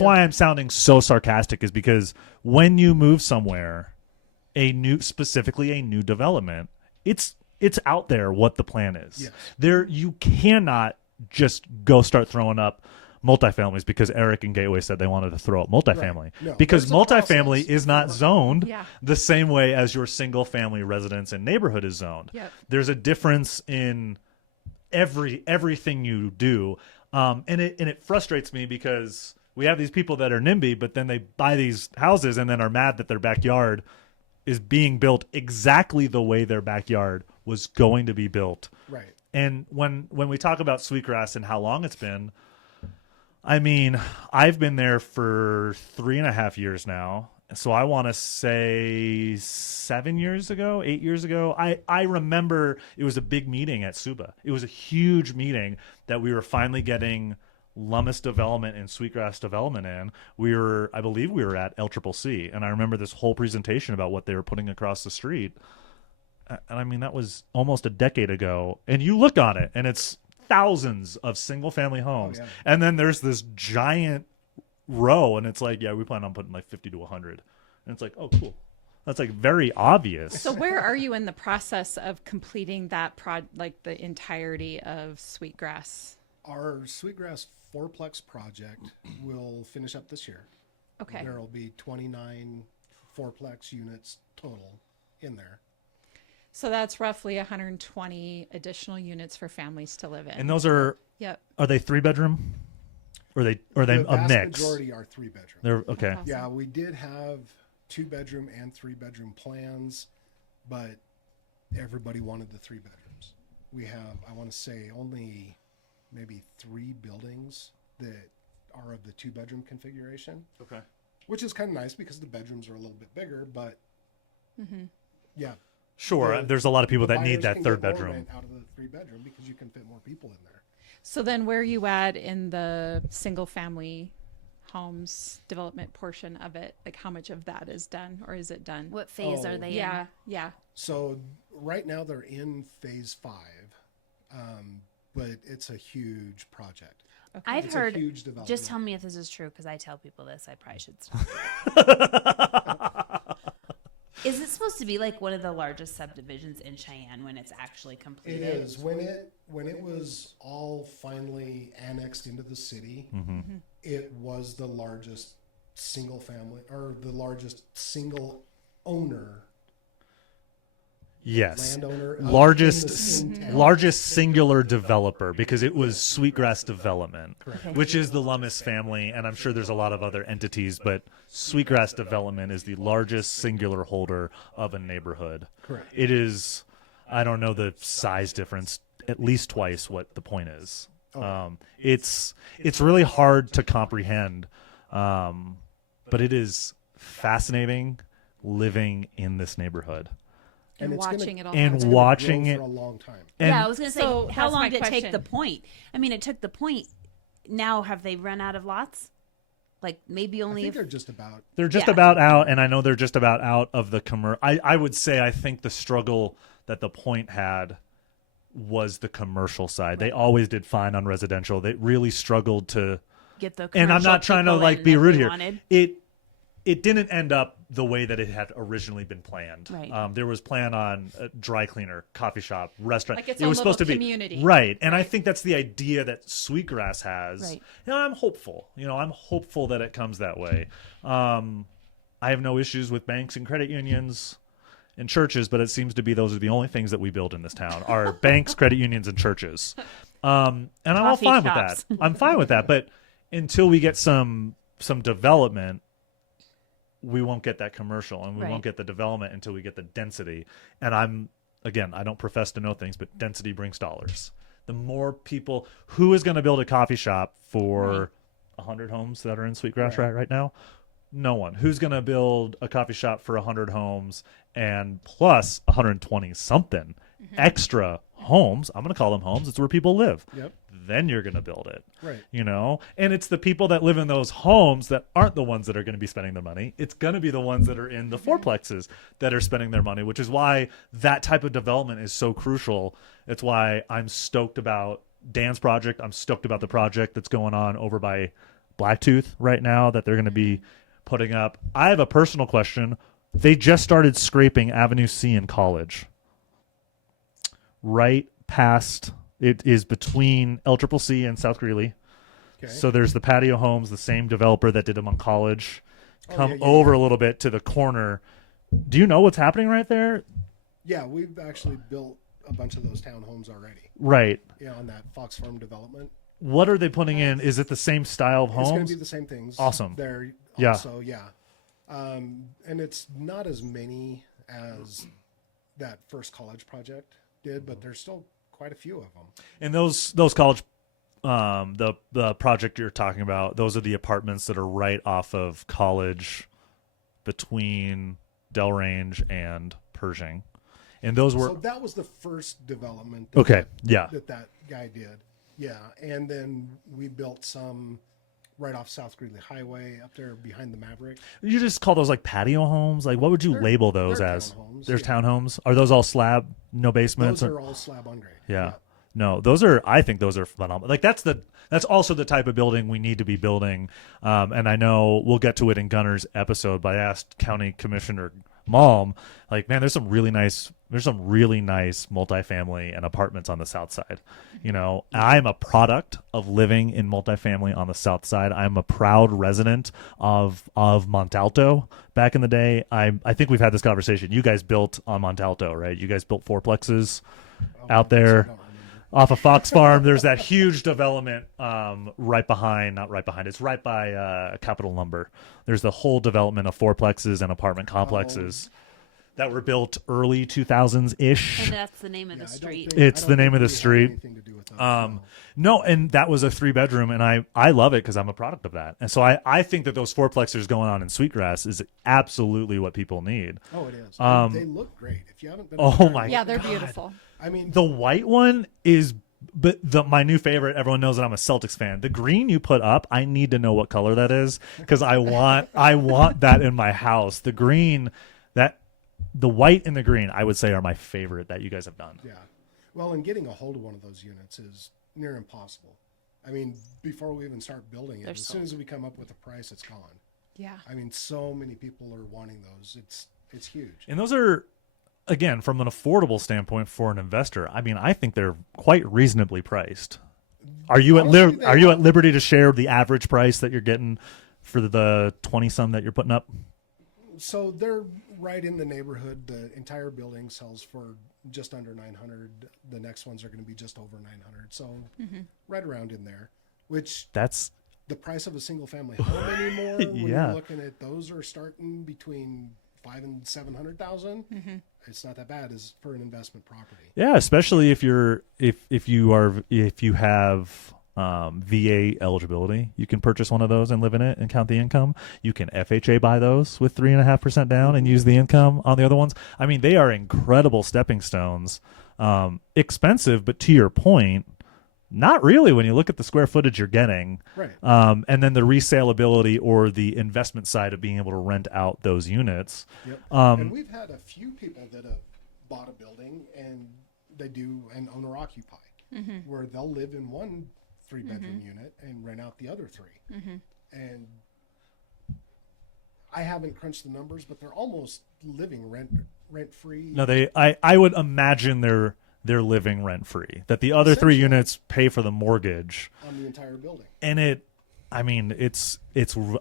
why I'm sounding so sarcastic, is because when you move somewhere, specifically a new development, it's out there what the plan is. Yes. There, you cannot just go start throwing up multifamilies because Eric and Gateway said they wanted to throw up multifamily. Right. No, because there's a multifamily process. is not zoned Yeah. the same way as your single family residence and neighborhood is zoned. Yep. There's a difference in everything you do. And it frustrates me because we have these people that are NIMBY, but then they buy these houses and then are mad that their backyard is being built exactly the way their backyard was going to be built. Right. And when we talk about Sweetgrass and how long it's been, I mean, I've been there for 3.5 years now. So I want to say 7 years ago, 8 years ago, I remember it was a big meeting at Suba. It was a huge meeting that we were finally getting Lummus Development and Sweetgrass Development in. I believe we were at LCCC, and I remember this whole presentation about what they were putting across the street. And I mean, that was almost a decade ago. And you look on it, and it's thousands of single-family homes. yeah. And then there's this giant row, and it's like, yeah, we plan on putting like 50 to 100. And it's like, oh, cool. That's like very obvious. So where are you in the process of completing that like the entirety of Sweetgrass? Our Sweetgrass fourplex project will finish up this year. Okay. There will be 29 fourplex units total in there. So that's roughly 120 additional units for families to live in. And those are Yep. they 3-bedroom? Or are they The a vast mix? majority are 3-bedroom. They're okay. Awesome. Yeah, we did have 2-bedroom and 3-bedroom plans, but everybody wanted the 3 bedrooms. We have, I want to say, only maybe 3 buildings that are of the 2-bedroom configuration, Okay. which is kind of nice because the bedrooms are a little bit bigger, but yeah. Sure, The- there's a lot of people the that need buyers that can third get more bedroom. rent out of the 3-bedroom because you can fit more people in there. So then where are you at in the single family homes development portion of it? Like how much of that is done, or is it done? What phase Oh, are they Yeah. Yeah. So right now they're in phase 5, but it's a huge project. in? I've It's a heard. huge development. Just tell me if this is true, because I tell people this. I probably should stop. Is it supposed to be like one of the largest subdivisions in Cheyenne when it's actually It completed? is. When it was all finally annexed into the city, it was the largest single family or the largest single owner Yes. landowner Largest in town. largest singular developer, because it was Sweetgrass Development, Correct. which is the Lummis family, and I'm sure there's a lot of other entities, but Sweetgrass Development is the largest singular holder of a neighborhood. Correct. It is, I don't know the size difference, at least twice what the point is. It's really hard to comprehend, but it is fascinating living in this neighborhood. And it's gonna- watching it all and happen. It's gonna watching grow it- for a long time. And Yeah, I was going to say, So how that's long my did it take question. the point? I mean, it took the point. Now, have they run out of lots? Like maybe I only think if they're just about. They're just Yeah. about out, and I know they're just about out of the commercial. I would say I think the struggle that the Point had was the commercial side. They always did fine on residential. They really struggled to, get the and I'm commercial not trying to people like in be that rude they here. wanted. It didn't end up the way that it had originally been planned. Right. There was plan on a dry cleaner, coffee shop, restaurant. Like its it own was supposed to little be community. right, and I think that's the idea that Sweetgrass has. Right. I'm hopeful. I'm hopeful that it comes that way. I have no issues with banks and credit unions and churches, but it seems to be those are the only things that we build in this town are banks, credit unions, and churches. And I'm all Coffee fine shops. with that. I'm fine with that, but until we get some development, we won't get that commercial, and we Right. won't get the development until we get the density. And I don't profess to know things, but density brings dollars. The more people, who is going to build a coffee shop for 100 homes that are in Sweetgrass right now? No one. Who's going to build a coffee shop for 100 homes and plus 120 something extra homes? I'm going to call them homes. It's where people live. Yep. Then you're going to build it. Right. And it's the people that live in those homes that aren't the ones that are going to be spending their money. It's going to be the ones that are in the fourplexes that are spending their money, which is why that type of development is so crucial. It's why I'm stoked about Dan's project. I'm stoked about the project that's going on over by Blacktooth right now that they're going to be putting up. I have a personal question. They just started scraping Avenue C in College. Right past, it is between LCCC and South Greeley. Okay. So there's the patio homes, the same developer that did them on College. Come yeah. over a little bit to the corner. Do you know what's happening right there? Yeah, we've actually built a bunch of those townhomes already. Right. Yeah, on that Fox Farm development. What are they putting in? Is it the same style of It's going homes? to be the same things. Awesome. There Yeah. also, yeah. And it's not as many as that first College project did, but there's still quite a few of them. And those college, the project you're talking about, those are the apartments that are right off of College, between Delrange and Pershing, and those were So that was the first development okay. Yeah, that guy did. Yeah. And then we built some right off South Greeley Highway up there behind the Maverick. you just call those like patio homes. Like, what would you They're- label those they're as? townhomes, There's yeah. townhomes. Are those all slab, no basements? Those or- are all slab on grade. Yeah. No, I think those are phenomenal. Like that's also the type of building we need to be building. And I know we'll get to it in Gunner's episode, but I asked County Commissioner Malm, like, man, there's some really nice multifamily and apartments on the south side. You know, I'm a product of living in multifamily on the south side. I'm a proud resident of Montalto back in the day. I think we've had this conversation. You guys built on Montalto, right? You guys built fourplexes out there off of Fox Farm. There's that huge development right behind. It's right by Capital Lumber. There's the whole development of fourplexes and apartment complexes that were built early 2000s-ish. And that's the name of the street. It's the name of the street. Anything to do with that, No, and that was a 3-bedroom, and I love it because I'm a product of that. And so I think that those fourplexers going on in Sweetgrass is absolutely what people need. Oh, it is. They look great. If you haven't been, Oh my Yeah, they're God. beautiful. I mean, The white one is, but my new favorite. Everyone knows that I'm a Celtics fan. The green you put up, I need to know what color that is because I want that in my house. The green, the white and the green, I would say are my favorite that you guys have done. yeah. Well, and getting a hold of one of those units is near impossible. I mean, before we even start building it, as soon as we come up with a price, it's gone. Yeah. I mean, so many people are wanting those. It's huge. And those are, again, from an affordable standpoint for an investor. I mean, I think they're quite reasonably priced. Are you Honestly, are you at liberty to share the average price that you're getting for the 20-some that you're putting up? So they're right in the neighborhood. The entire building sells for just under 900. The next ones are going to be just over 900. So right around in there, which That's the price of a single family home anymore. When Yeah. you're looking at those are starting between 500,000 and 700,000. It's not that bad as for an investment property. yeah, especially if you have VA eligibility, you can purchase one of those and live in it and count the income. You can FHA buy those with 3.5% down and use the income on the other ones. I mean, they are incredible stepping stones. Expensive, but to your point, not really when you look at the square footage you're getting. Right. And then the resaleability or the investment side of being able to rent out those units. Yep. And we've had a few people that have bought a building and they do an owner occupy where they'll live in one 3-bedroom unit and rent out the other 3. And I haven't crunched the numbers, but they're almost living rent free. No, I would imagine they're living rent free. That the other 3 units pay for the mortgage on the entire building. and it's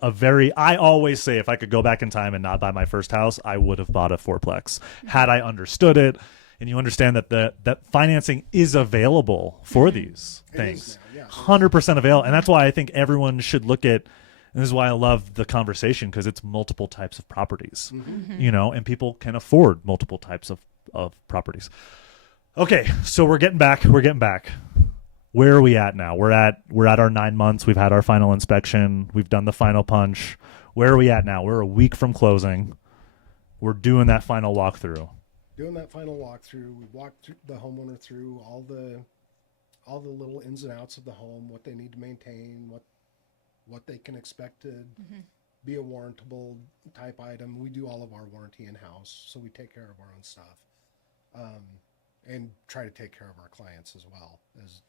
a very. I always say if I could go back in time and not buy my first house, I would have bought a fourplex had I understood it. And you understand that that financing is available for these things, now, yeah. 100% available, and that's why I think everyone should look at. And this is why I love the conversation because it's multiple types of properties, you know, and people can afford multiple types of properties. Okay, so we're getting back. Where are we at now? We're at our 9 months. We've had our final inspection. We've done the final punch. Where are we at now? We're a week from closing. We're doing that final walkthrough. Doing that final walkthrough, we walked the homeowner through all the little ins and outs of the home, what they need to maintain, what they can expect to be a warrantable type item. We do all of our warranty in-house, so we take care of our own stuff, and try to take care of our clients as well. As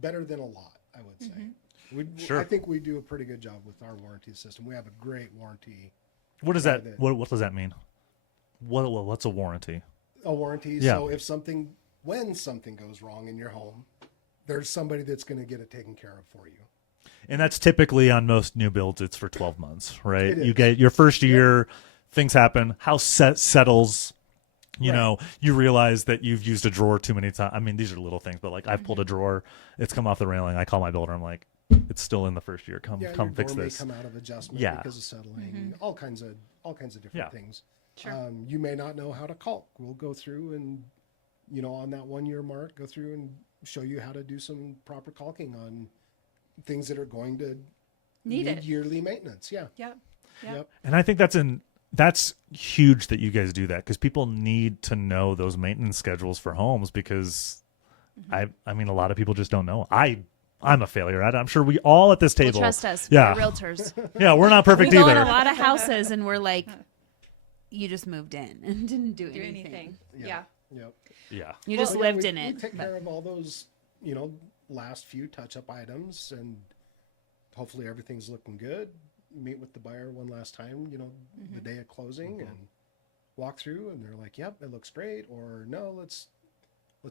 better than a lot, I would say. Sure. I think we do a pretty good job with our warranty system. We have a great warranty. What does that? What does that mean? What's a warranty? A warranty. Yeah. So when something goes wrong in your home, there's somebody that's going to get it taken care of for you. And that's typically on most new builds. It's for 12 months, right? It You is. get your first year, things happen, house settles. You Right. know, you realize that you've used a drawer too many times. I mean, these are little things, but like I've pulled a drawer, it's come off the railing. I call my builder. I'm like, it's still in the first year. Come Your fix door may this. come out of adjustment Yeah. because of settling. All kinds of different Yeah. things. Sure. You may not know how to caulk. We'll go through and, on that 1 year mark, go through and show you how to do some proper caulking on things that are going to Need it. yearly maintenance. Yeah. Yep. Yep. And I think that's huge that you guys do that because people need to know those maintenance schedules for homes because I mean, a lot of people just don't know. I'm a failure at it. I'm sure we all at this table. Well, trust us. Yeah. We're realtors. Yeah, we're not We perfect go in a either. lot of houses and we're like, you just moved in and didn't do Do anything. anything. Yeah. Yeah. Yep. Yeah. You just Well, yeah, lived we- in it. We take but- care of all those, last few touch-up items, and hopefully everything's looking good. meet with the buyer one last time, the day of closing, and walk through, and they're like, yep, it looks great, or no, let's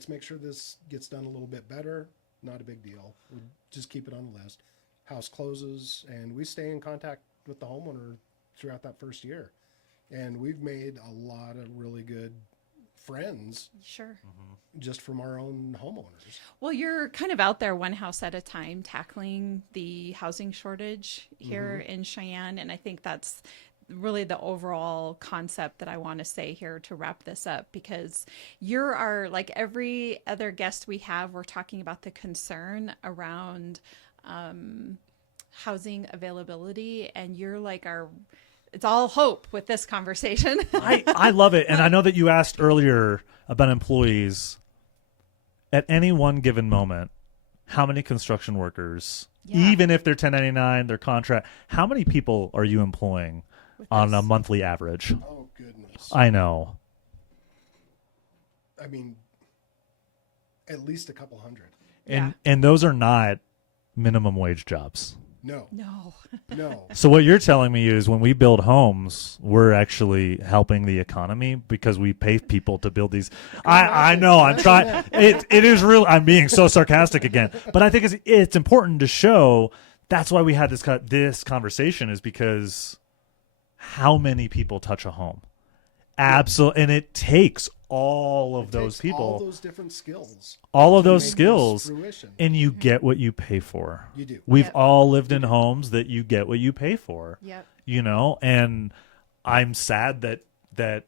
make sure this gets done a little bit better. Not a big deal. We'll just keep it on the list. House closes, and we stay in contact with the homeowner throughout that first year. And we've made a lot of really good friends Sure. just from our own homeowners. Well, you're kind of out there one house at a time tackling the housing shortage here in Cheyenne. And I think that's really the overall concept that I want to say here to wrap this up, because you're our, like every other guest we have, we're talking about the concern around housing availability, and you're like it's all hope with this conversation. I love it. And I know that you asked earlier about employees. At any one given moment, how many construction workers, even if they're 1099, their contract, how many people are you employing on a monthly average? Oh, goodness. I know. I mean, at least a couple hundred. And those are not minimum wage jobs. No. No. So what you're telling me is when we build homes, we're actually helping the economy because we pay people to build these. I know. I'm trying. It is real. I'm being so sarcastic again, but I think it's important to show. That's why we had this conversation, is because how many people touch a home? Absolutely, and it takes all of those people, all those different skills, and you get what you pay for. You do. We've all lived in homes that you get what you pay for. Yep. And I'm sad that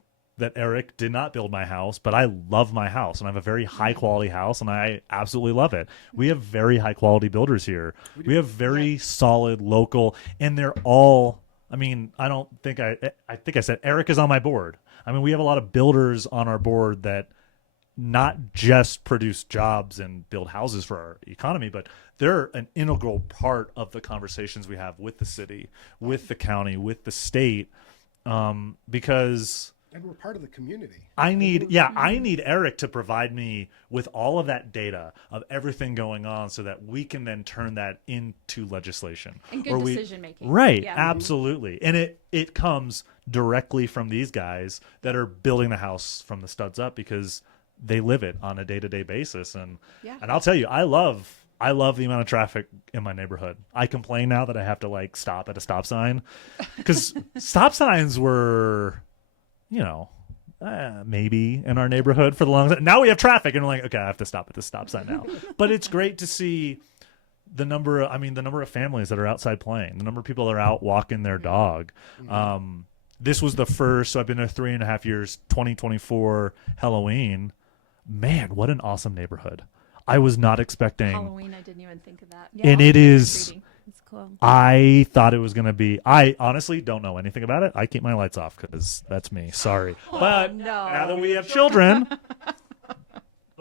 Eric did not build my house, but I love my house, and I have a very high quality house, and I absolutely love it. We have very high quality builders here. We have very solid local, and they're all. I mean, I think I said Eric is on my board. I mean, we have a lot of builders on our board that not just produce jobs and build houses for our economy, but they're an integral part of the conversations we have with the city, with the county, with the state, because... And we're part of the community. I need Eric to provide me with all of that data of everything going on so that we can then turn that into legislation. And good decision making. Right, Yeah. absolutely. And it comes directly from these guys that are building the house from the studs up because they live it on a day-to-day basis. And I'll tell you, I love the amount of traffic in my neighborhood. I complain now that I have to stop at a stop sign because stop signs were... maybe in our neighborhood for the longest time. Now we have traffic, and we're like, okay, I have to stop at this stop sign now. But it's great to see the number of families that are outside playing, the number of people that are out walking their dog. This was the first, so I've been there 3.5 years, 2024 Halloween. Man, what an awesome neighborhood. I was not expecting. Halloween, I didn't even think of that. And it is... It's cool. I thought it was going to be... I honestly don't know anything about it. I keep my lights off because that's me. Sorry. But now that we have children,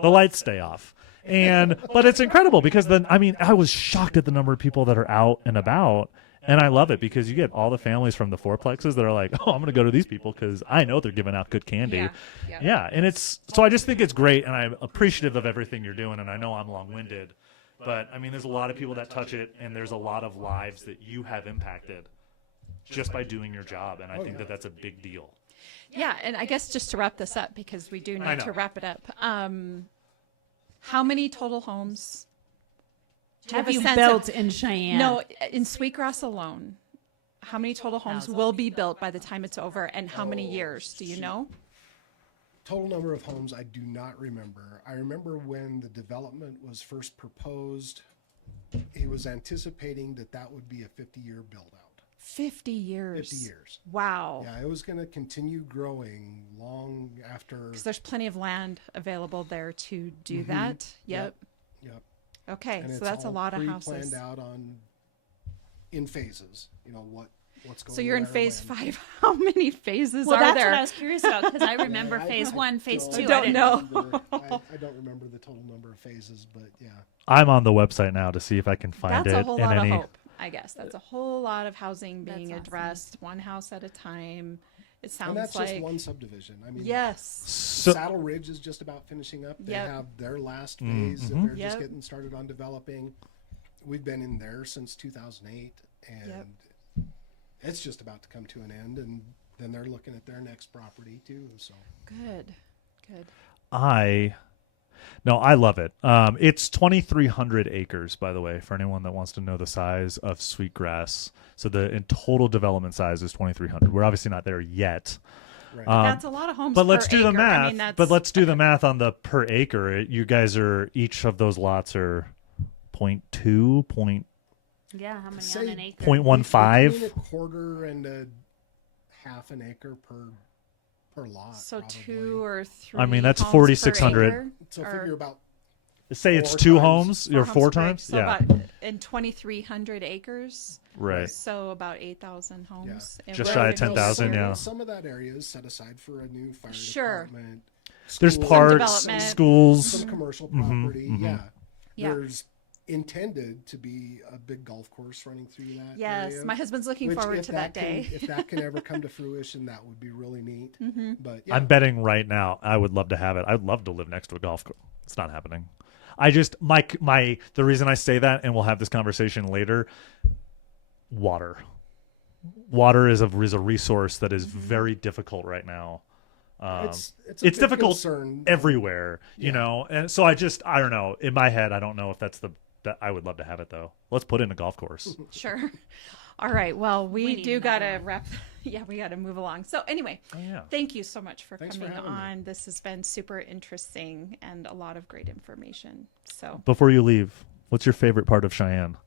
the lights stay off. But it's incredible because I was shocked at the number of people that are out and about. And I love it because you get all the families from the fourplexes that are like, oh, I'm going to go to these people because I know they're giving out good candy. Yeah. And so I just think it's great. And I'm appreciative of everything you're doing. And I know I'm long-winded. But, there's a lot of people that touch it, and there's a lot of lives that you have impacted just by doing your job, and I think that that's a big deal. Yeah, and I guess just to wrap this up, because we do need to wrap it up, how many total homes have you built in Cheyenne? No, in Sweetgrass alone, how many total homes will be built by the time it's over, and how many years? Do you know? Total number of homes, I do not remember. I remember when the development was first proposed, he was anticipating that would be a 50-year build-out. 50 years. 50 years. Wow. Yeah, it was going to continue growing long after. Because there's plenty of land available there to do that. Yep. Okay, and so that's a lot of houses. Planned out in phases. What's going on. So you're in phase 5. How many phases well, are that's there? what I was curious about because I remember phase 1, phase 2. I don't know. I don't remember the total number of phases, but yeah. I'm on the website now to see if I can find it. That's a whole lot of hope, I guess. That's a whole lot of housing being addressed, one house at a time. It sounds and that's like just one subdivision. yes. Saddle Ridge is just about finishing up. They have their last phase that they're just getting started on developing. We've been in there since 2008, and it's just about to come to an end, and then they're looking at their next property too. So Good. No, I love it. It's 2,300 acres, by the way, for anyone that wants to know the size of Sweetgrass. So the in total development size is 2,300. We're obviously not there yet. right. That's a lot of homes. But let's per do the acre. math. I mean, that's, But let's do the math on the per acre. You guys are, each of those lots are 0.2, Yeah, how many Say on an acre? 0.15. Between a quarter and a half an acre per lot. so probably. 2 or 3. I mean, that's homes 4,600. per acre, So or figure about Say it's 4 two times- homes, or 4 homes per acre. times. So Yeah, about in 2,300 acres. right. So about 8,000 homes. And Just we're shy of looking 10,000, for- yeah. Some of that area is set aside for a new fire Sure. department. There's schools, parks, development. schools. some commercial Mhm, property. mhm. Yeah. Yeah. There's intended to be a big golf course running through that Yes, area. my husband's looking Which, forward if to that can- day. if that can ever come to fruition, that would be really neat. But yeah, I'm betting right now I would love to have it. I'd love to live next to a golf course. It's not happening. I just my the reason I say that, and we'll have this conversation later. Water is a resource that is very difficult right now. it's a It's big difficult concern. everywhere, you Yeah. know. And so I don't know. In my head, I don't know if that's that I would love to have it though. Let's put in a golf course. Sure. All right. Well, we need do another got to one. wrap. Yeah, we got to move along. So anyway, Oh, yeah. thank you so much for Thanks for coming having me. on. This has been super interesting and a lot of great information. So Before you leave, what's your favorite part of Cheyenne?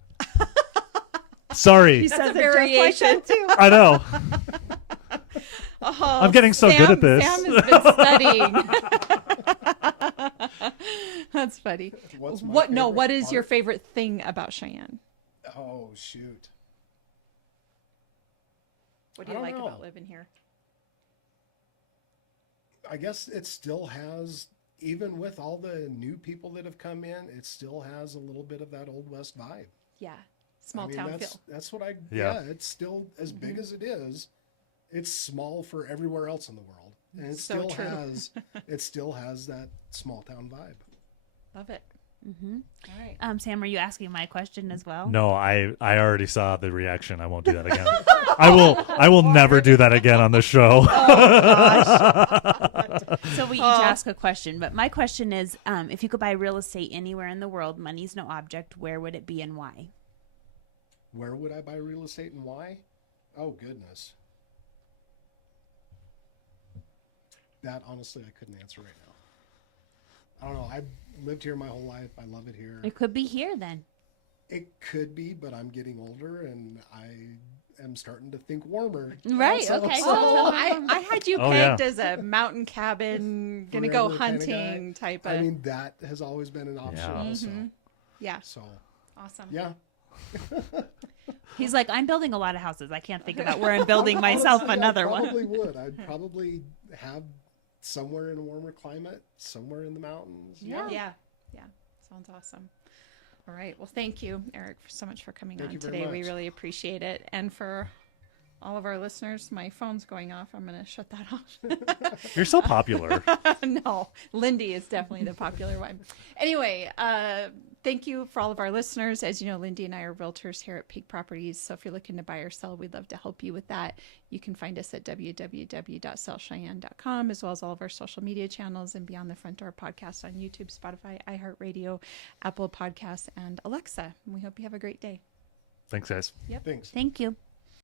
Sorry, that's a variation. I know. Oh, I'm getting so good at this. Sam has been studying. That's funny. What's my What? No. favorite What is your part? favorite thing about Cheyenne? Oh shoot! What do you I don't like know. about living here? I guess it still has, even with all the new people that have come in, it still has a little bit of that old west vibe. Yeah, small I mean, town that's, feel. That's what I. Yeah. Yeah, it's still as big as it is. It's small for everywhere else in the world, and it So still true. has that small town vibe. Love it. Mm-hmm. All right. Sam, are you asking my question as well? No, I already saw the reaction. I won't do that again. I will never do that again on the show. So we each ask a question, but my question is, if you could buy real estate anywhere in the world, money's no object, where would it be and why? Where would I buy real estate and why? Oh goodness. That honestly I couldn't answer right now. I don't know. I've lived here my whole life. I love it here. It could be here then. It could be, but I'm getting older and I am starting to think warmer. Right, So- okay. so- Oh, I had you Oh, pegged yeah. as a mountain cabin, gonna go Forever kinda hunting guy. type of. I mean, that has always been an option Yeah. also. yeah, So, awesome. yeah. He's like, I'm building a lot of houses. I can't think about where I'm building myself Honestly, another I one. probably would. I'd probably have somewhere in a warmer climate, somewhere in the mountains. Yeah. Sounds awesome. All right. Well, thank you, Eric, so much for coming Thank on you very today. We much. really appreciate it. And for all of our listeners, my phone's going off. I'm going to shut that off. You're so popular. No, Lindee is definitely the popular one. Anyway, thank you for all of our listeners. As you know, Lindee and I are realtors here at Peak Properties. So if you're looking to buy or sell, we'd love to help you with that. You can find us at www.sellcheyenne.com, as well as all of our social media channels and Beyond the Front Door podcast on YouTube, Spotify, iHeartRadio, Apple Podcasts, and Alexa. And we hope you have a great day. Thanks, guys. Thanks. Thank you.